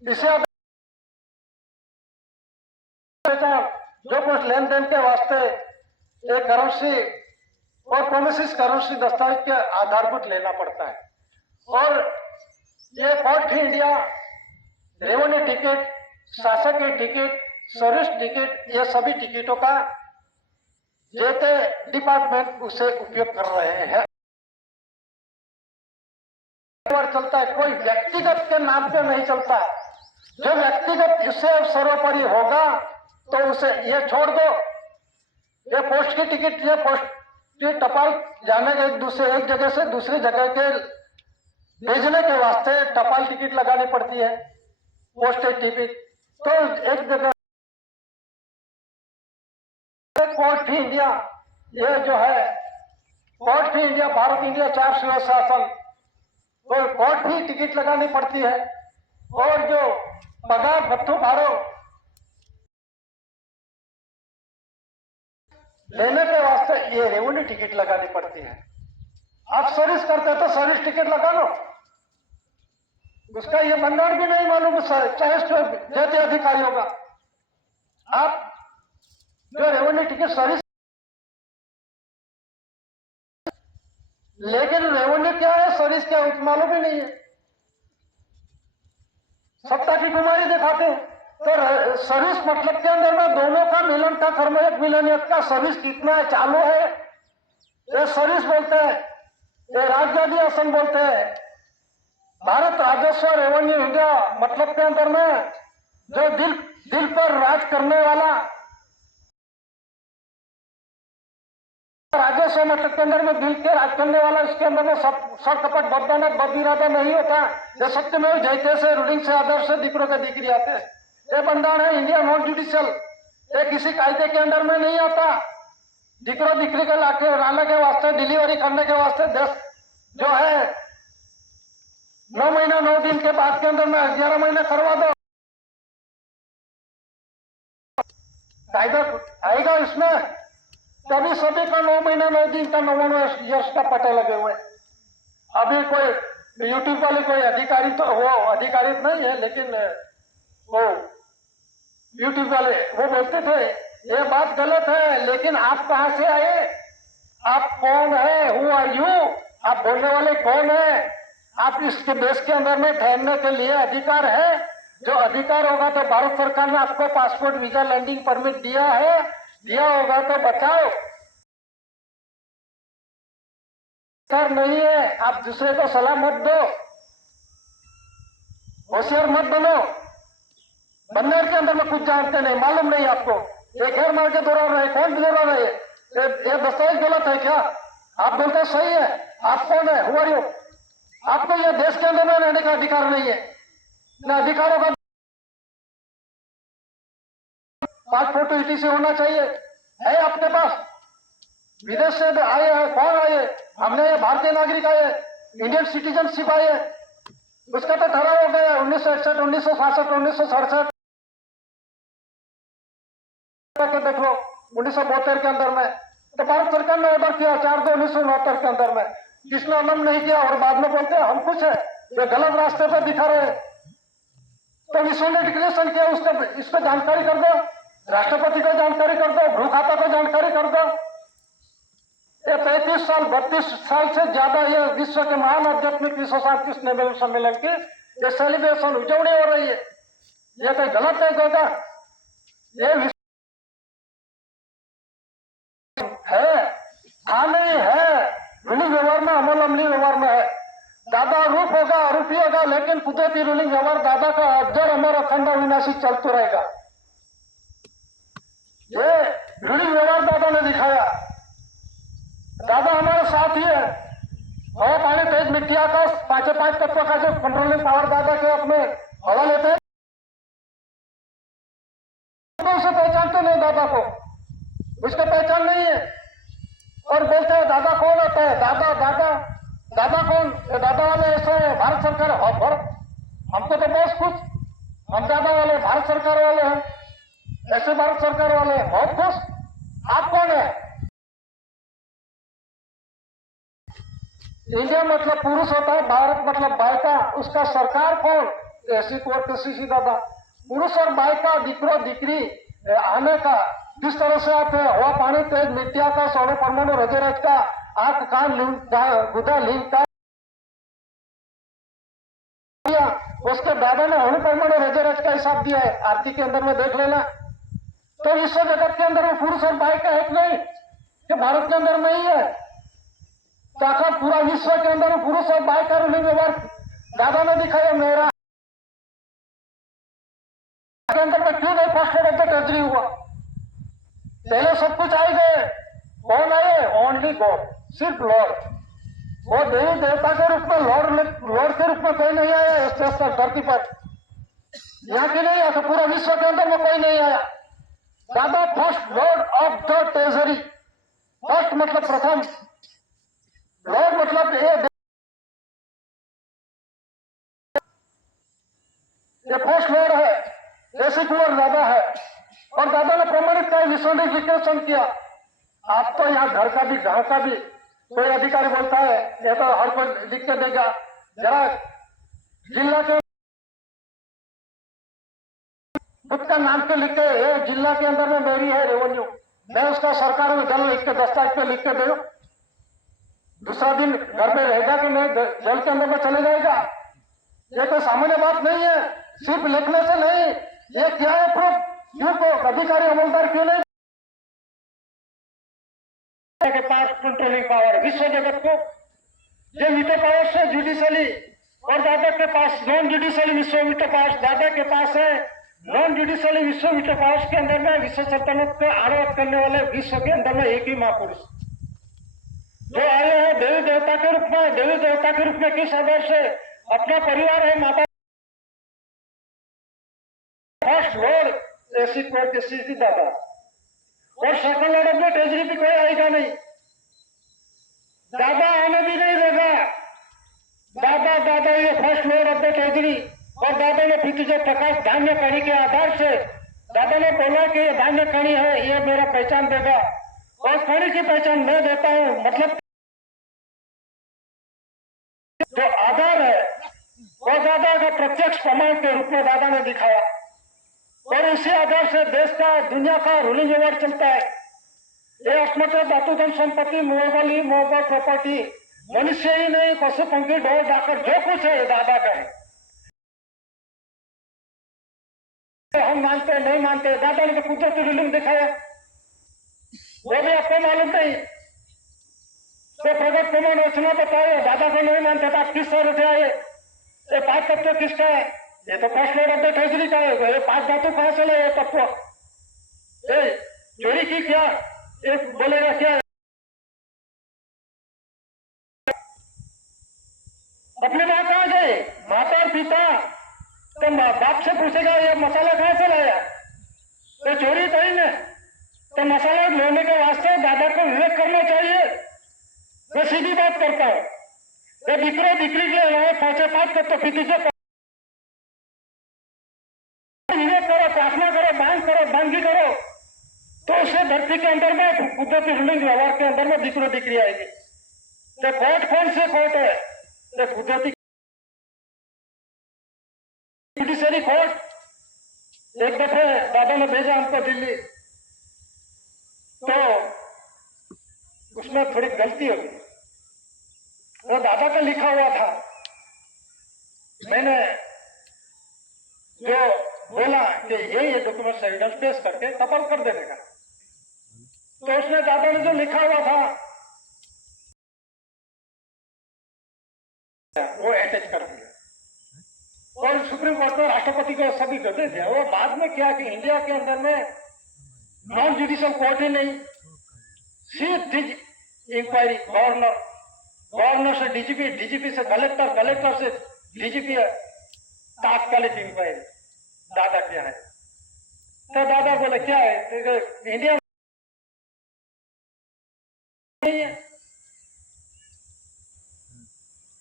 इसे जो कुछ लेन देन के वास्ते एक करेंसी और प्रोमिसिस करेंसी दस्तावेज के आधारभूत लेना पड़ता है। और ये port of India, revenue ticket, शासक की टिकट, सर्विस टिकट, ये सभी टिकटों का जेते डिपार्टमेंट उसे उपयोग कर रहे हैं। चलता है, कोई व्यक्तिगत के नाम पे नहीं चलता। जो व्यक्तिगत इससे सर्वोपरि होगा तो उसे ये छोड़ दो। ये पोस्ट की टिकट, ये पोस्ट की टपाल जाने के एक जगह से दूसरी जगह के भेजने के वास्ते टपाल टिकट लगानी पड़ती है, पोस्टेज टिकट। तो एक जगह पोर्ट ऑफ इंडिया, ये जो है port of India Bharat India 4 सूबा शासन, तो कोर्ट भी टिकट लगानी पड़ती है। और जो पगार भत्तू भाड़ो लेने के वास्ते ये रेवेन्यू टिकट लगानी पड़ती है। आप सर्विस करते तो सर्विस टिकट लगा लो, उसका ये भंडार भी नहीं मालूम, चाहे देते अधिकारी होगा। आप जो रेवेन्यू टिकट सर्विस, लेकिन रेवेन्यू क्या है, सर्विस क्या है, मालूम ही नहीं है। सत्ता की बीमारी दिखाते हैं। तो सर्विस मतलब के अंदर में दोनों का मिलन का कर्म, एक मिलन का सर्विस कितना है, चालू है, ये सर्विस बोलते हैं। ये राज्याधिशासन बोलते हैं। भारत राजस्व रेवेन्यू इंडिया मतलब के अंदर में जो दिल पर राज करने वाला राजस्व मतलब के अंदर में दिल के राज करने वाला, इसके अंदर में सब कपट बददाना बदइरादा नहीं होता। ये सत्य में जयते से रूलिंग से आदर्श से दिकरों के दिकरी आते हैं। ये बंधारण है इंडिया नॉन जुडिशियल, ये किसी कायदे के अंदर में नहीं आता। दिकरों दिकरी के लाने के वास्ते, डिलीवरी करने के वास्ते देश जो है 9 महीना 9 दिन के बाद के अंदर में 11 महीने करवा दो, कायदा आएगा इसमें। तभी सभी का 9 महीना 9 दिन का 99 यश का पता लगे हुए। अभी कोई यूट्यूब वाले कोई अधिकारी, तो वो अधिकारी नहीं है लेकिन वो यूट्यूब वाले वो बोलते थे ये बात गलत है, लेकिन आप कहां से आए, आप कौन है, हु आर यू, आप बोलने वाले कौन है, आप इसके देश के अंदर में ठहरने के लिए अधिकार है। जो अधिकार होगा तो भारत सरकार ने आपको पासपोर्ट वीजा लैंडिंग परमिट दिया है, दिया होगा तो बताओ। सर नहीं है, आप दूसरे को सलाह मत दो, होशियार मत बनो। बंदर के अंदर में कुछ जानते नहीं, मालूम नहीं आपको, ये घेर मार के दौड़ा रहे, कौन दौड़ा रहे, ये दस्तावेज गलत है क्या, आप बोलते सही है, आप कौन है, हुआ हो? आपको ये देश के अंदर में रहने का अधिकार नहीं है, ना अधिकारों का पासपोर्ट इटी से होना चाहिए, है आपके पास? विदेश से आए हैं, कौन आए, हमने ये भारतीय नागरिक आए, इंडियन सिटीजनशिप आए, उसका तो ठहराव हो गया 1961, 1966, 1967 देख लो 1972 के अंदर में। तो भारत सरकार ने ऑर्डर किया 4/2/1969 के अंदर में, किसने अमल नहीं किया और बाद में बोलते हैं हम कुछ है, ये गलत रास्ते पर दिखा रहे हैं। तो विश्व ने डिक्लेरेशन किया, उसका इस पर जानकारी कर दो, राष्ट्रपति को जानकारी कर दो, भू खाता को जानकारी कर दो। ये 33 साल 32 साल से ज्यादा ये विश्व के महान आध्यात्मिक विश्व शांति नोबेल सम्मेलन की ये सेलिब्रेशन उजवनी हो रही है, ये कोई गलत है होगा? ये है हाँ नहीं है, रूलिंग व्यवहार में अमल अमली व्यवहार में है। दादा रूप होगा आरोपी होगा, लेकिन कुदरती रूलिंग व्यवहार दादा का अजर अमर अखंड अविनाशी चलते रहेगा। ये रूलिंग व्यवहार दादा ने दिखाया, दादा हमारे साथ ही है। हवा पानी तेज मिट्टी आकाश 5 तत्व का जो कंट्रोलिंग पावर दादा के अपने हवा लेते हैं, उसे पहचानते नहीं दादा को, उसको पहचान नहीं है और बोलते हैं दादा कौन होता है, दादा दादा दादा कौन, दादा वाले ऐसे है, भारत सरकार हमको तो बहुत खुश, हम दादा वाले भारत सरकार वाले हैं, ऐसे भारत सरकार वाले बहुत खुश। आप कौन है? इंडिया मतलब पुरुष होता है, भारत मतलब बायका, उसका सरकार कौन? ऐसी कोर कृषि दादा। पुरुष और बायका, दिकरो दिकरी आने का किस तरह से आते हैं? हवा पानी तेज मिट्टी का सोने परमाणु रजरज का आंख कान गुदा लिंग का, उसके दादा ने अणु परमाणु रजरज का हिसाब दिया है, आरती के अंदर में देख लेना। तो विश्व जगत के अंदर में पुरुष और बायका है कि नहीं? कि भारत के अंदर में ही है? ताकत पूरा विश्व के अंदर पुरुष और बायका रूलिंग व्यवहार दादा ने दिखाया। मेरा के अंदर में क्यों नहीं फर्स्ट ऑफ द ट्रेजरी हुआ? पहले सब कुछ आए गए, कौन आए? ओनली गॉड, सिर्फ लॉर्ड। वो देवी देवता के रूप में लॉर्ड के रूप में कोई नहीं आया इस देश पर, धरती पर यहाँ की नहीं आया, तो पूरा विश्व के अंदर में कोई नहीं आया। दादा first lord of the treasury, first मतलब प्रथम, लॉर्ड मतलब ये फर्स्ट लॉर्ड है, ऐसे कुंवर दादा है। और दादा ने प्रमाणित किया, विश्व ने डिक्लेरेशन किया। आप तो यहाँ घर का भी गांव का भी कोई अधिकारी बोलता है ये तो हर कोई लिख के देगा, जरा जिला के खुद का नाम पे लिख के जिला के अंदर में मेरी है रेवेन्यू, मैं उसका सरकार में जल लिख के दस्तावेज पे लिख के दे, दूसरा दिन घर में रहेगा कि नहीं, जेल के अंदर में चले जाएगा। ये कोई सामान्य बात नहीं है, सिर्फ लिखने से नहीं। ये क्या है प्रूफ? क्यों को अधिकारी अमलदार क्यों नहीं के पास कंट्रोलिंग पावर विश्व जगत को, जो वीटो पावर से जुडिशली, और दादा के पास नॉन जुडिशली विश्व वीटो पावर दादा के पास है। नॉन जुडिशली विश्व वीटो पावर के अंदर में विश्व सल्तनत को आरोप करने वाले विश्व के अंदर में एक ही महापुरुष जो आए हैं देवी देवता के रूप में, देवी देवता के रूप में किस आधार से? अपना परिवार है, माता फर्स्ट लॉर्ड ऐसी कोई किसी की दादा, और second Lord of the treasury भी कोई आएगा नहीं, दादा आने भी नहीं देगा। दादा ये first lord of the treasury, और दादा ने फिर जो प्रकाश धान्य कड़ी के आधार से दादा ने बोला कि ये धान्य कड़ी है, ये मेरा पहचान देगा, और कड़ी की पहचान मैं देता हूं। मतलब जो आधार है वो दादा का प्रत्यक्ष प्रमाण के रूप में दादा ने दिखाया, और उसी आधार से देश का, दुनिया का रूलिंग ओवर चलता है। ये अस्मत धातु धन संपत्ति, मोबाइल प्रॉपर्टी, मनुष्य ही नहीं, पशु पंखी ढोल डाकर जो कुछ है ये दादा का है। हम मानते नहीं मानते, दादा ने तो कुदरती रूलिंग दिखाया, वो भी आपको मालूम नहीं। तो प्रगत प्रमाण रचना बताए, दादा को नहीं मानते तो आप किस तरह से आए? ये 5 तत्व किसका है? ये तो first lord of the treasury का है। ये 5 धातु कहां से लाए? ये तत्व चोरी की क्या? एक बोलेगा क्या? अपनी माँ कहां गई? माता और पिता तो बाप से पूछेगा ये मसाला कहां से लाया? तो चोरी तो ही ना। तो मसाला लेने के वास्ते दादा को विवेक करना चाहिए। मैं सीधी बात करता हूँ, ये दिकरो दिकरी के लिए पहुंचे 5 तत्व पीछे विवेक करो, प्रार्थना करो, दान करो, दानगी करो, तो उसे धरती के अंदर में, कुदरती रूलिंग व्यवहार के अंदर में दिकरो दिकरी आएगी। तो कोर्ट कौन से कोर्ट है? तो कुदरती जुडिशरी कोर्ट। एक दफे दादा ने भेजा हमको दिल्ली, तो उसमें थोड़ी गलती हो गई। वो दादा का लिखा हुआ था, मैंने जो बोला कि ये डॉक्यूमेंट एविडेंस पेश करके तपल कर देने का, तो उसमें दादा ने जो लिखा हुआ था वो अटैच कर दिया, और सुप्रीम कोर्ट में राष्ट्रपति को सभी को दे दिया। वो बाद में क्या कि इंडिया के अंदर में नॉन जुडिशियल कोर्ट ही नहीं, सीधी इंक्वायरी, गवर्नर से डीजीपी, डीजीपी से कलेक्टर, कलेक्टर से डीजीपी है, तात्कालिक इंक्वायरी दादा क्या है। तो दादा बोले क्या है? तो इंडिया नहीं है।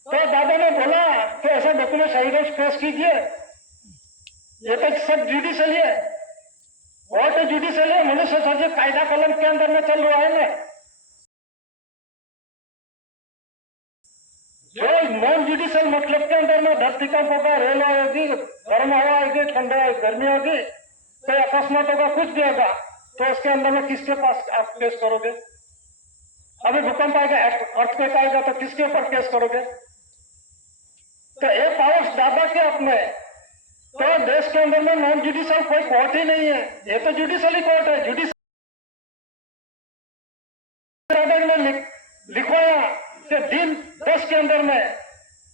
तो दादा ने बोला कि ऐसा डॉक्यूमेंट एविडेंस पेश कीजिए, ये तो सब जुडिशियल है, वो तो जुडिशियल है, मनुष्य सर्जित कायदा कलम के अंदर में चल रहा है ना। जो नॉन जुडिशियल मतलब के अंदर में धरती का होगा, रेल आएगी, गर्म हवा आएगी, ठंडा गर्मी होगी, कोई अकस्मात होगा, कुछ भी होगा, तो उसके अंदर में किसके पास आप केस करोगे? अभी भूकंप आएगा, अर्थक्वेक आएगा, तो किसके ऊपर केस करोगे? तो ये पावर्स दादा के अपने, तो देश के अंदर में नॉन जुडिशियल कोई कोर्ट ही नहीं है, ये तो जुडिशियल कोर्ट है। जुडिशियल ने लिखवाया कि दिन 10 के अंदर में,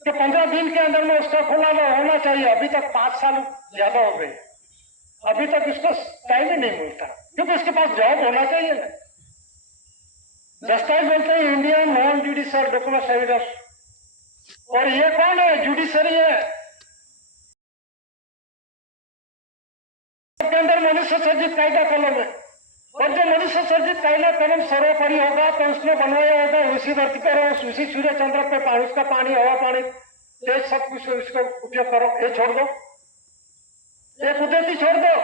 कि 15 दिन के अंदर में उसका खुलासा होना चाहिए। अभी तक 5 साल ज्यादा हो गए, अभी तक इसको टाइम ही नहीं मिलता, क्योंकि उसके पास जॉब होना चाहिए ना। दस्तावेज बोलते हैं Indian non judicial document evidence, और ये कौन है? जुडिशरी है। के अंदर मनुष्य सर्जित कायदा कलम है, और जो मनुष्य सर्जित कायदा कलम सर्वोपरि होगा तो उसने बनवाया होगा उसी धरती पर, उसी सूर्य चंद्र पे पानी, उसका पानी, हवा पानी, तेज, सब कुछ इसका उपयोग करो। ये छोड़ दो, ये कुदरती छोड़ दो,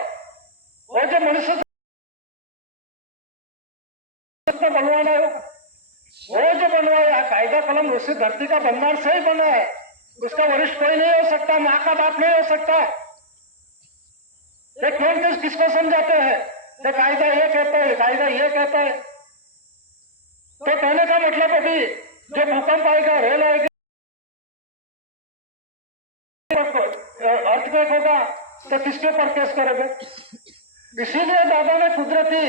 और जो मनुष्य बनवाना है वो जो बनवाया कायदा कलम उसी धरती का बंधन से ही बना है, उसका वरिष्ठ कोई नहीं हो सकता, माँ का बाप नहीं हो सकता। ये कौन किसको समझाते हैं? ये कायदा ये कहता है, कायदा ये कहता है। तो कहने का मतलब अभी जो भूकंप आएगा, रेल आएगी, अर्थक्वेक होगा, तो किसके ऊपर केस करोगे? इसीलिए दादा ने कुदरती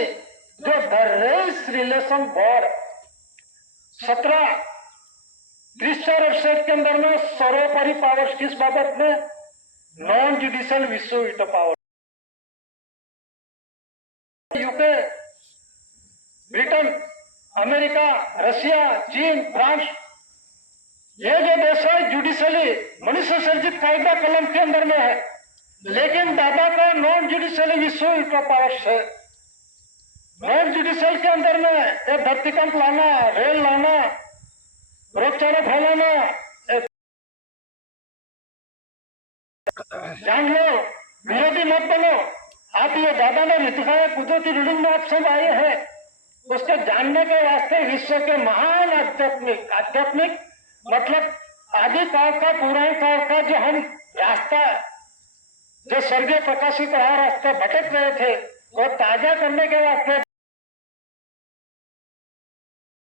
जो द रेस रिलेशन वॉर 17 क्रिस्टर वेबसाइट के अंदर में सर्वोपरि पावर्स किस बाबत में? नॉन जुडिशियल विश्व veto power. UK, Britain, America, Russia, चीन, फ्रांस, ये जो देश है जुडिशली मनुष्य सर्जित कायदा कलम के अंदर में है, लेकिन दादा का नॉन जुडिशली विश्व पावर्स है। नॉन जुडिशियल के अंदर में एक धरतीकंप लाना, रेल लाना, रोगचाला फैलाना, जान लो, विरोधी मत बनो। आप ये दादा ने रितवाया कुदरती रूलिंग में आप सब आए हैं, उसको जानने के वास्ते विश्व के महान आध्यात्मिक मतलब आदिकाल का पुराण काल का जो हम रास्ता जो स्वर्गीय प्रकाशित रहा रास्ते भटक रहे थे वो ताजा करने के वास्ते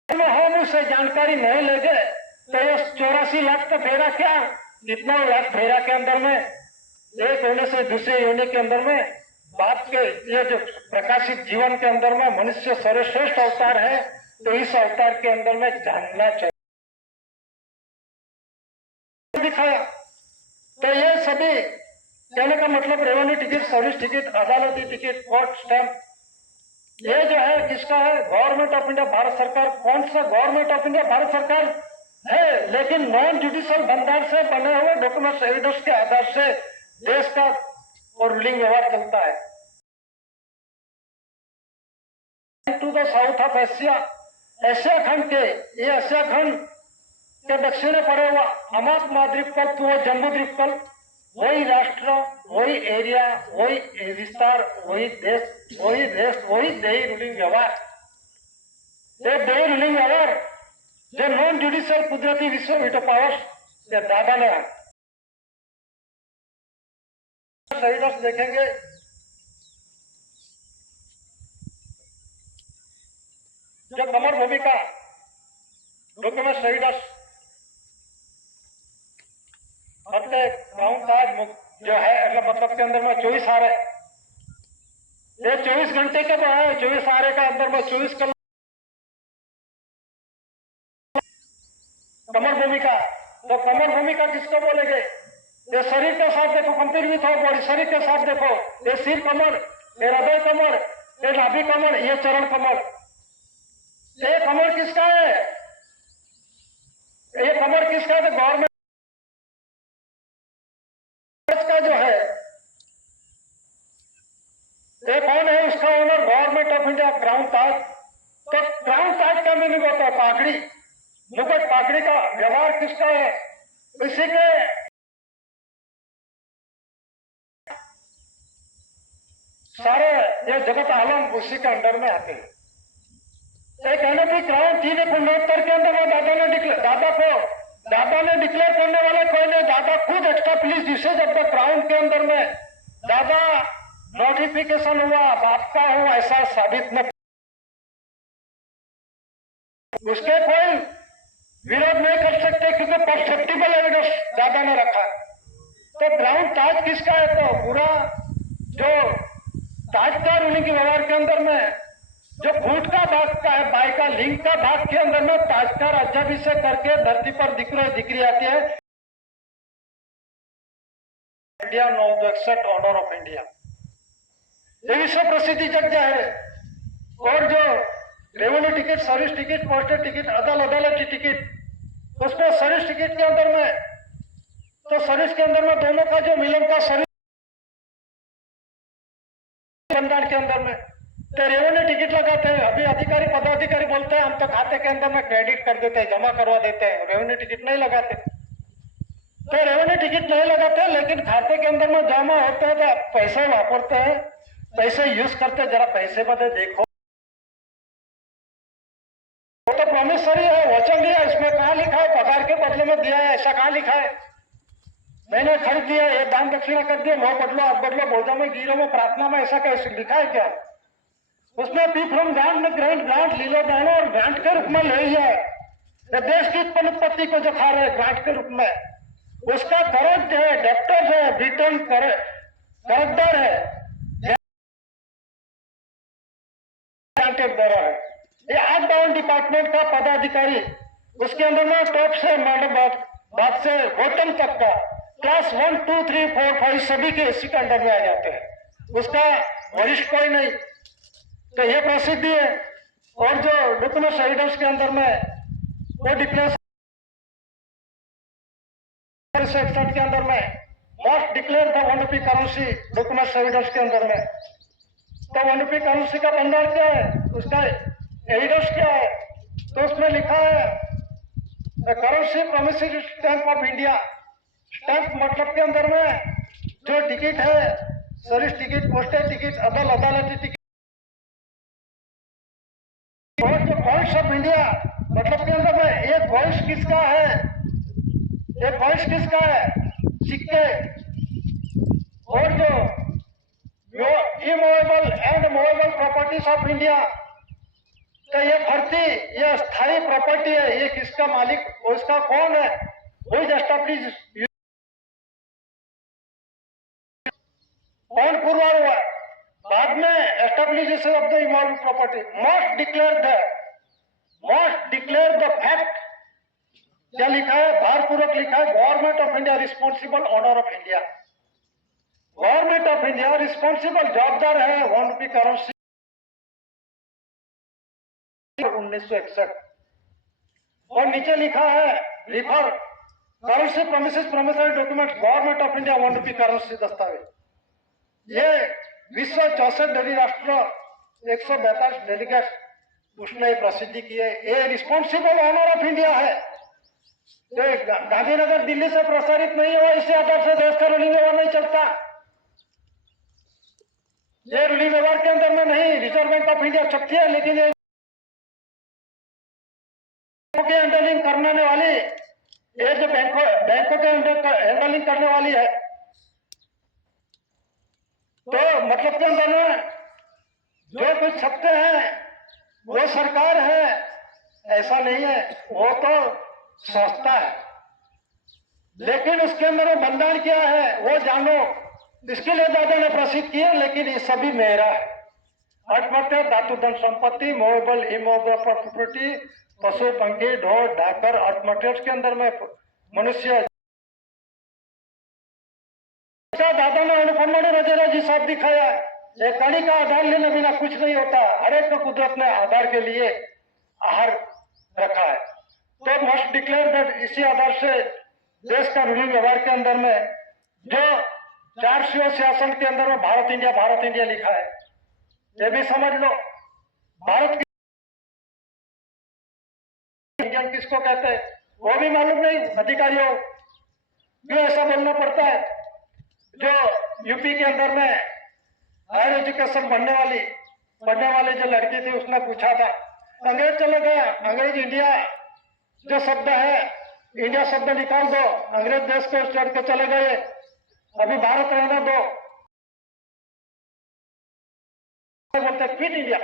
हम उसे जानकारी नहीं ले गए तो ये 84 लाख का फेरा क्या, इतना लाख फेरा के अंदर में एक होने से दूसरे होने के अंदर में बाप के ये जो प्रकाशित जीवन के अंदर में मनुष्य सर्वश्रेष्ठ अवतार है, तो इस अवतार के अंदर में जानना चाहिए दिखाया। तो ये सभी कहने का मतलब रेवेन्यू टिकट, सर्विस टिकट, अदालती टिकट, कोर्ट स्टैंप, ये जो है किसका है? गवर्नमेंट ऑफ इंडिया, भारत सरकार। कौन सा गवर्नमेंट ऑफ इंडिया? भारत सरकार है, लेकिन नॉन जुडिशियल भंडार से बने हुए डॉक्यूमेंट्स एविडेंस के आधार से देश का और रूलिंग व्यवहार चलता है। To the south of Asia, Asia खंड के, ये एशिया खंड के दक्षिण पड़े हुआ अमाप महाद्वीपकल्प, वो जम्बू द्वीपकल्प, वही राष्ट्र, वही एरिया, वही विस्तार, वही देश, वही देही रूलिंग व्यवहार। ये देही रूलिंग व्यवहार जो नॉन जुडिशियल कुदरती विश्व वीटो पावर्स ये दादा ने सही देखेंगे। जो कमर भूमिका डॉक्यूमेंट सही अपने गाँव का जो है मतलब के अंदर में 24 आ रहे, ये 24 घंटे के तो है, 24 आ रहे का अंदर में 24 कलाक कमर भूमिका। तो कमर भूमिका किसको बोलेंगे? ये शरीर के साथ देखो, कंपेयर विथ बॉडी, शरीर के साथ देखो, ये सिर कमर, ये हृदय कमर, ये नाभि कमर, ये चरण कमर। ये कमर किसका है? ये कमर किसका है? तो गवर्नमेंट का जो है ये कौन है? उसका owner government of India, crown ताज। तो क्राउन ताज का मीनिंग होता है पाखड़ी, मुकुट, पाखड़ी का व्यवहार किसका है? इसी के सारे ये जगत आलम उसी के अंडर में आते हैं। एक कहने की क्राउन 369 के अंदर में दादा ने डिक्लेयर करने वाले कोई नहीं, दादा खुद एक्स्ट्रा पुलिस जिसे जब तक क्राउन के अंदर में दादा नोटिफिकेशन हुआ बाप का हूं ऐसा साबित न, उसके कोई विरोध नहीं कर सकते क्योंकि परसेप्टिबल एविडेंस दादा ने रखा। तो क्राउन ताज किसका है? तो पूरा जो ताजदार उन्हीं के व्यवहार के अंदर में जो फूट का भाग का है, बाई का लिंग का भाग के अंदर में ताज का राज्याभिषेक करके धरती पर दिखरी आती है India no except order of India, ये विश्व प्रसिद्धि जग जाए। और जो revenue ticket, service ticket, postal ticket, अदालती टिकट, उसमें सर्विस टिकट के अंदर में तो सर्विस के अंदर में दोनों का जो मिलन का सर्विस के अंदर में तो रेवेन्यू टिकट लगाते हैं। अभी अधिकारी पदाधिकारी बोलते हैं हम तो खाते के अंदर में क्रेडिट कर देते हैं, जमा करवा देते हैं, रेवेन्यू टिकट नहीं लगाते। तो रेवेन्यू टिकट नहीं लगाते लेकिन खाते के अंदर में जमा होते हैं तो पैसे वापरते हैं, पैसे यूज करते हैं। जरा पैसे बदे देखो, वो तो प्रोमिसरी है, वचन दिया, इसमें कहाँ लिखा है पगार के बदले में दिया है? ऐसा कहाँ लिखा है? मैंने खरीद दिया, ये दान दक्षिणा कर दिया, मोह बदलो आप बदलो, बोझा में गिरो में प्रार्थना में, ऐसा कैसे लिखा है क्या? उसमें पी फ्रॉम ग्रांट में ग्रांट लीलो दानो और ग्रांट के रूप में ले लिया है। देश की उत्पत्ति को जो खा रहे ग्रांट के रूप में, उसका करज है, डेप्टर है, रिटर्न कर्जदार है, है। ये आउटबाउंड डिपार्टमेंट का पदाधिकारी, उसके अंदर में टॉप से बात से बॉटम तक का क्लास 1, 2, 3, 4, 5 सभी के इसी के अंडर में आ जाते हैं, उसका वरिष्ठ कोई नहीं। तो ये प्रसिद्धि है। और जो डॉक्यूमेंट एविडेंस के अंदर में वो डिक्लेरेशन 61 के अंदर में must declare the one rupee currency document evidence के अंदर में। तो वन रुपी करेंसी का भंडार क्या है, उसका एविडेंस क्या है? तो उसमें लिखा है currency promissory stamp of India. Stamp मतलब के अंदर में जो टिकट है, सर्विस टिकट, पोस्टल टिकट, अदालती टिकट, और जो कॉइन्स ऑफ इंडिया मतलब के अंदर में एक कॉइन्स किसका है, एक कॉइन्स किसका है, सिक्के। और जो immovable and movable properties of India, तो ये भर्ती, ये स्थायी प्रॉपर्टी है, ये किसका मालिक, उसका कौन है, वो एस्टैब्लिश, कौन पुरवा हुआ है, बाद में establishment of the immovable property. Must declare the fact, क्या लिखा है, भारपूर्वक लिखा है, government of India responsible owner of India. Government of India responsible जवाबदार है वन रुपी करेंसी 1961। और नीचे लिखा है refer currency promissory document government of India one rupee currency दस्तावेज। ये विश्व 64 धनी राष्ट्र 142 डेलीगेट उसने प्रसिद्धि की है। ये रिस्पॉन्सिबल ऑनर ऑफ इंडिया है। गांधीनगर दिल्ली से प्रसारित नहीं हुआ, इसी आधार से देश का रूलिंग व्यवहार नहीं चलता। ये रूलिंग व्यवहार के अंदर में नहीं, रिजर्व बैंक ऑफ इंडिया चलती है, लेकिन ये के हैंडलिंग करने वाली, ये जो बैंकों के हैंडलिंग करने वाली है, तो मतलब के अंदर में जो कुछ सकते हैं वो सरकार है, ऐसा नहीं है, वो तो संस्था है। लेकिन उसके अंदर बंधन क्या है वो जानो, इसके लिए दादा ने प्रसिद्ध किया। लेकिन ये सभी मेरा है। अटमटे धातु धन संपत्ति, मूवेबल इमूवेबल प्रॉपर्टी, पशु पंखी ढोर ढाकर अर्थमटेरियल्स के अंदर में मनुष्य दादा ने अनुपमणि रजेरा जी साहब दिखाया। एक कड़ी का आधार लेने बिना कुछ नहीं होता। हर एक को कुदरत ने आधार के लिए आहार रखा है। तो मस्ट डिक्लेयर दैट, इसी आधार से देश का रूलिंग व्यवहार के अंदर में जो 400 शासन के अंदर में भारत इंडिया लिखा है, ये भी समझ लो। भारत इंडियन किसको कहते हैं वो भी मालूम नहीं अधिकारियों, क्यों ऐसा बोलना पड़ता है। जो यूपी के अंदर में हायर एजुकेशन पढ़ने वाली जो लड़की थी, उसने पूछा था, अंग्रेज चले गए, अंग्रेज इंडिया जो शब्द है, इंडिया शब्द निकाल दो, अंग्रेज देश को छोड़ के चले गए, अभी भारत रहने दो। बोलते क्विट इंडिया,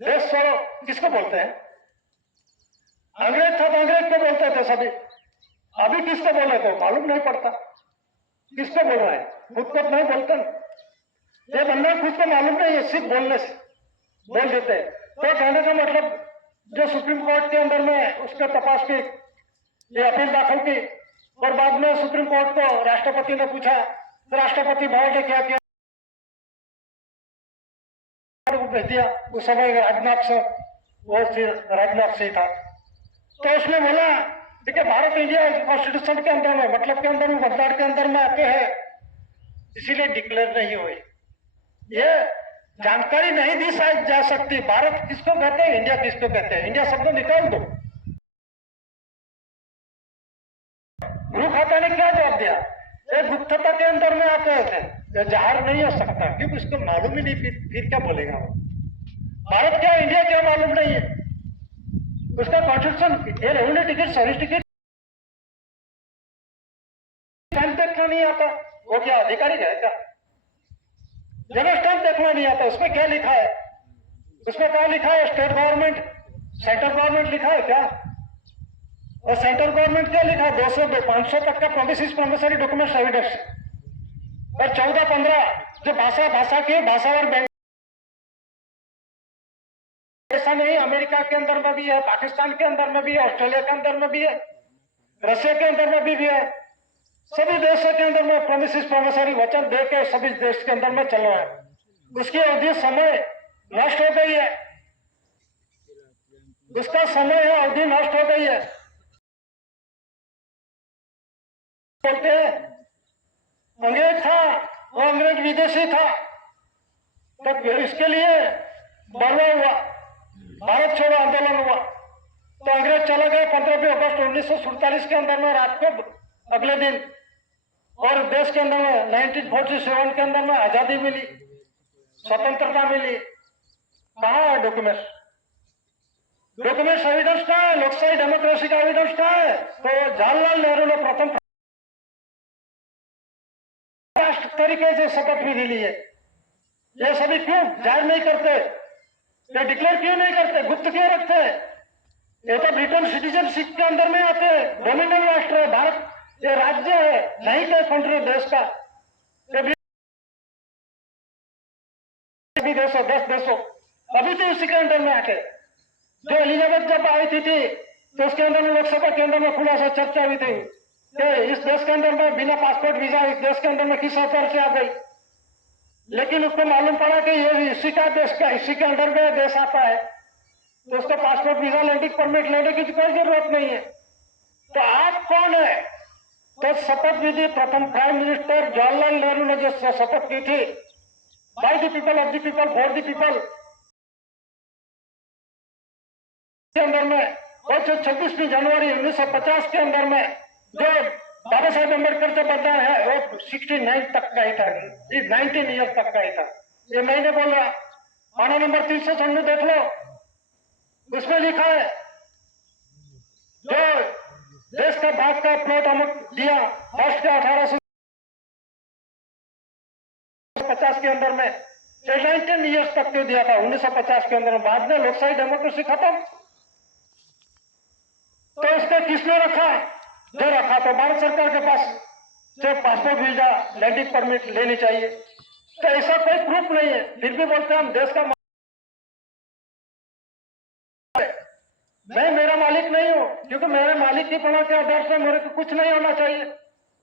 देश छोड़ो, किसको बोलते हैं? अंग्रेज था तो अंग्रेज को बोलते थे सभी। अभी किसको बोले तो मालूम नहीं पड़ता, किसको बोल रहा है, खुद को नहीं बोलते। ये बंदा खुद को मालूम नहीं है, सिर्फ बोलने से बोल देते हैं। तो कहने का मतलब जो सुप्रीम कोर्ट के अंदर में उसके तपास की, ये अपील दाखिल की, और बाद में सुप्रीम कोर्ट को राष्ट्रपति ने पूछा, तो राष्ट्रपति भवन ने क्या किया, भेज दिया। उस समय राजनाथ सिंह था, तो उसने बोला देखिए भारत इंडिया कॉन्स्टिट्यूशन के अंदर में, मतलब के अंदर में, मतदार के अंदर में आते हैं, इसीलिए डिक्लेयर नहीं हुई। ये जानकारी नहीं दी शायद जा सकती। भारत किसको कहते हैं, इंडिया किसको कहते हैं, इंडिया शब्द निकाल दो। गुरु खाता ने क्या जवाब दिया, ये गुप्तता के अंदर में आते थे, जाहिर नहीं हो सकता, क्योंकि उसको मालूम ही नहीं, फिर क्या बोलेगा वो। भारत क्या इंडिया क्या मालूम नहीं है, उसका कॉन्स्टिट्यूशन, ये रेवन्यू टिकट, सर्विस टिकट देखना नहीं आता, वो क्या अधिकारी है क्या? जगह स्टैंप देखना नहीं आता, उसमें क्या लिखा है, उसमें क्या लिखा है, स्टेट गवर्नमेंट, सेंट्रल गवर्नमेंट लिखा है क्या? और सेंट्रल गवर्नमेंट क्या लिखा है, 200 500 तक का प्रोमिसरी डॉक्यूमेंट एविडेंस, और 14-15 जो भाषा की भाषा और बैंक, ऐसा नहीं, अमेरिका के अंदर में भी है, पाकिस्तान के अंदर में भी है, ऑस्ट्रेलिया के अंदर में भी है, रशिया के अंदर में भी है। सभी देशों के अंदर में प्रोमिसरी वचन दे के सभी देश के अंदर में चल रहा है। उसकी अवधि समय नष्ट हो गई है। उसका समय है, अवधि नष्ट हो गई है। बोलते हैं अंग्रेज था, वो अंग्रेज विदेशी था, तो इसके लिए बलवा हुआ, भारत छोड़ो आंदोलन हुआ, तो अंग्रेज चला गया 15 अगस्त 1947 के अंदर में रात को, अगले दिन, और देश के अंदर में 1947 के अंदर में आजादी मिली, स्वतंत्रता मिली। कहाँ है डॉक्यूमेंट्स? डॉक्यूमेंट्स एविडेंस का है, लोकशाही डेमोक्रेसी का एविडेंस का है। तो जवाहरलाल नेहरू ने प्रथम राष्ट्र तरीके से शपथ विधि ली है। ये सभी क्यों जाहिर नहीं करते, ये डिक्लेयर क्यों नहीं करते, गुप्त क्यों रखते? ये तो ब्रिटेन सिटीजनशिप के अंदर में आते हैं। डोमिनियन राष्ट्र है भारत, ये राज्य है, नहीं के कंट्री देश का। ये भी देश हो, 10 देश हो, अभी तो उसी के अंदर में आके जो एलिजाबेथ जब आई थी तो उसके अंदर में लोकसभा के अंदर में खुलासा चर्चा हुई थी कि इस देश के अंदर में बिना पासपोर्ट वीजा इस देश के अंदर में किस आधार से आ गई। लेकिन उसको मालूम पड़ा कि ये इसी का देश का, इसी के अंडर में देश आता है, तो उसको पासपोर्ट वीजा लैंडिंग परमिट लेने की कोई जरूरत नहीं है। तो आप कौन है? तो शपथ विधि प्रथम प्राइम मिनिस्टर जवाहरलाल नेहरू ने जो शपथ की थी, by the people, of the people, for the people, के अंदर में, और 26 जनवरी 1950 के अंदर में जो बाबा साहेब अम्बेडकर का बदला है वो 69 तक का ही था, 19 ईयर तक का ही था। ये मैं नहीं बोल रहा, पाना नंबर 396 देख लो, उसमें लिखा है जो देश का भाग का प्लॉट हमें दिया फर्स्ट के 1850 के अंदर में, 19 ईयर्स तक क्यों दिया था 1950 के अंदर में? बाद में लोकशाही डेमोक्रेसी खत्म। तो इसको किसने रखा? जो रखा तो भारत सरकार के पास जो पासपोर्ट वीजा लैंडिंग परमिट लेनी चाहिए। तो ऐसा कोई प्रूफ नहीं है, फिर भी बोलते हैं हम देश का मैं मेरा मालिक नहीं हूं, क्योंकि मेरे मालिक की पना के आधार से मेरे को कुछ नहीं होना चाहिए।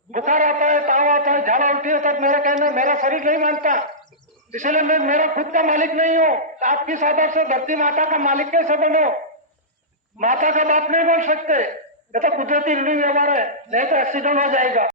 बुखार आता है, ताव आता है, झाड़ा उल्टी होता है, मेरा कहना मेरा शरीर नहीं मानता, इसलिए मैं मेरा खुद का मालिक नहीं हूं। आप किस आधार से धरती माता का मालिक कैसे बनो? माता का बाप नहीं बोल सकते, ये तो कुदरती रूढ़ी व्यवहार है, नहीं तो एक्सीडेंट हो जाएगा।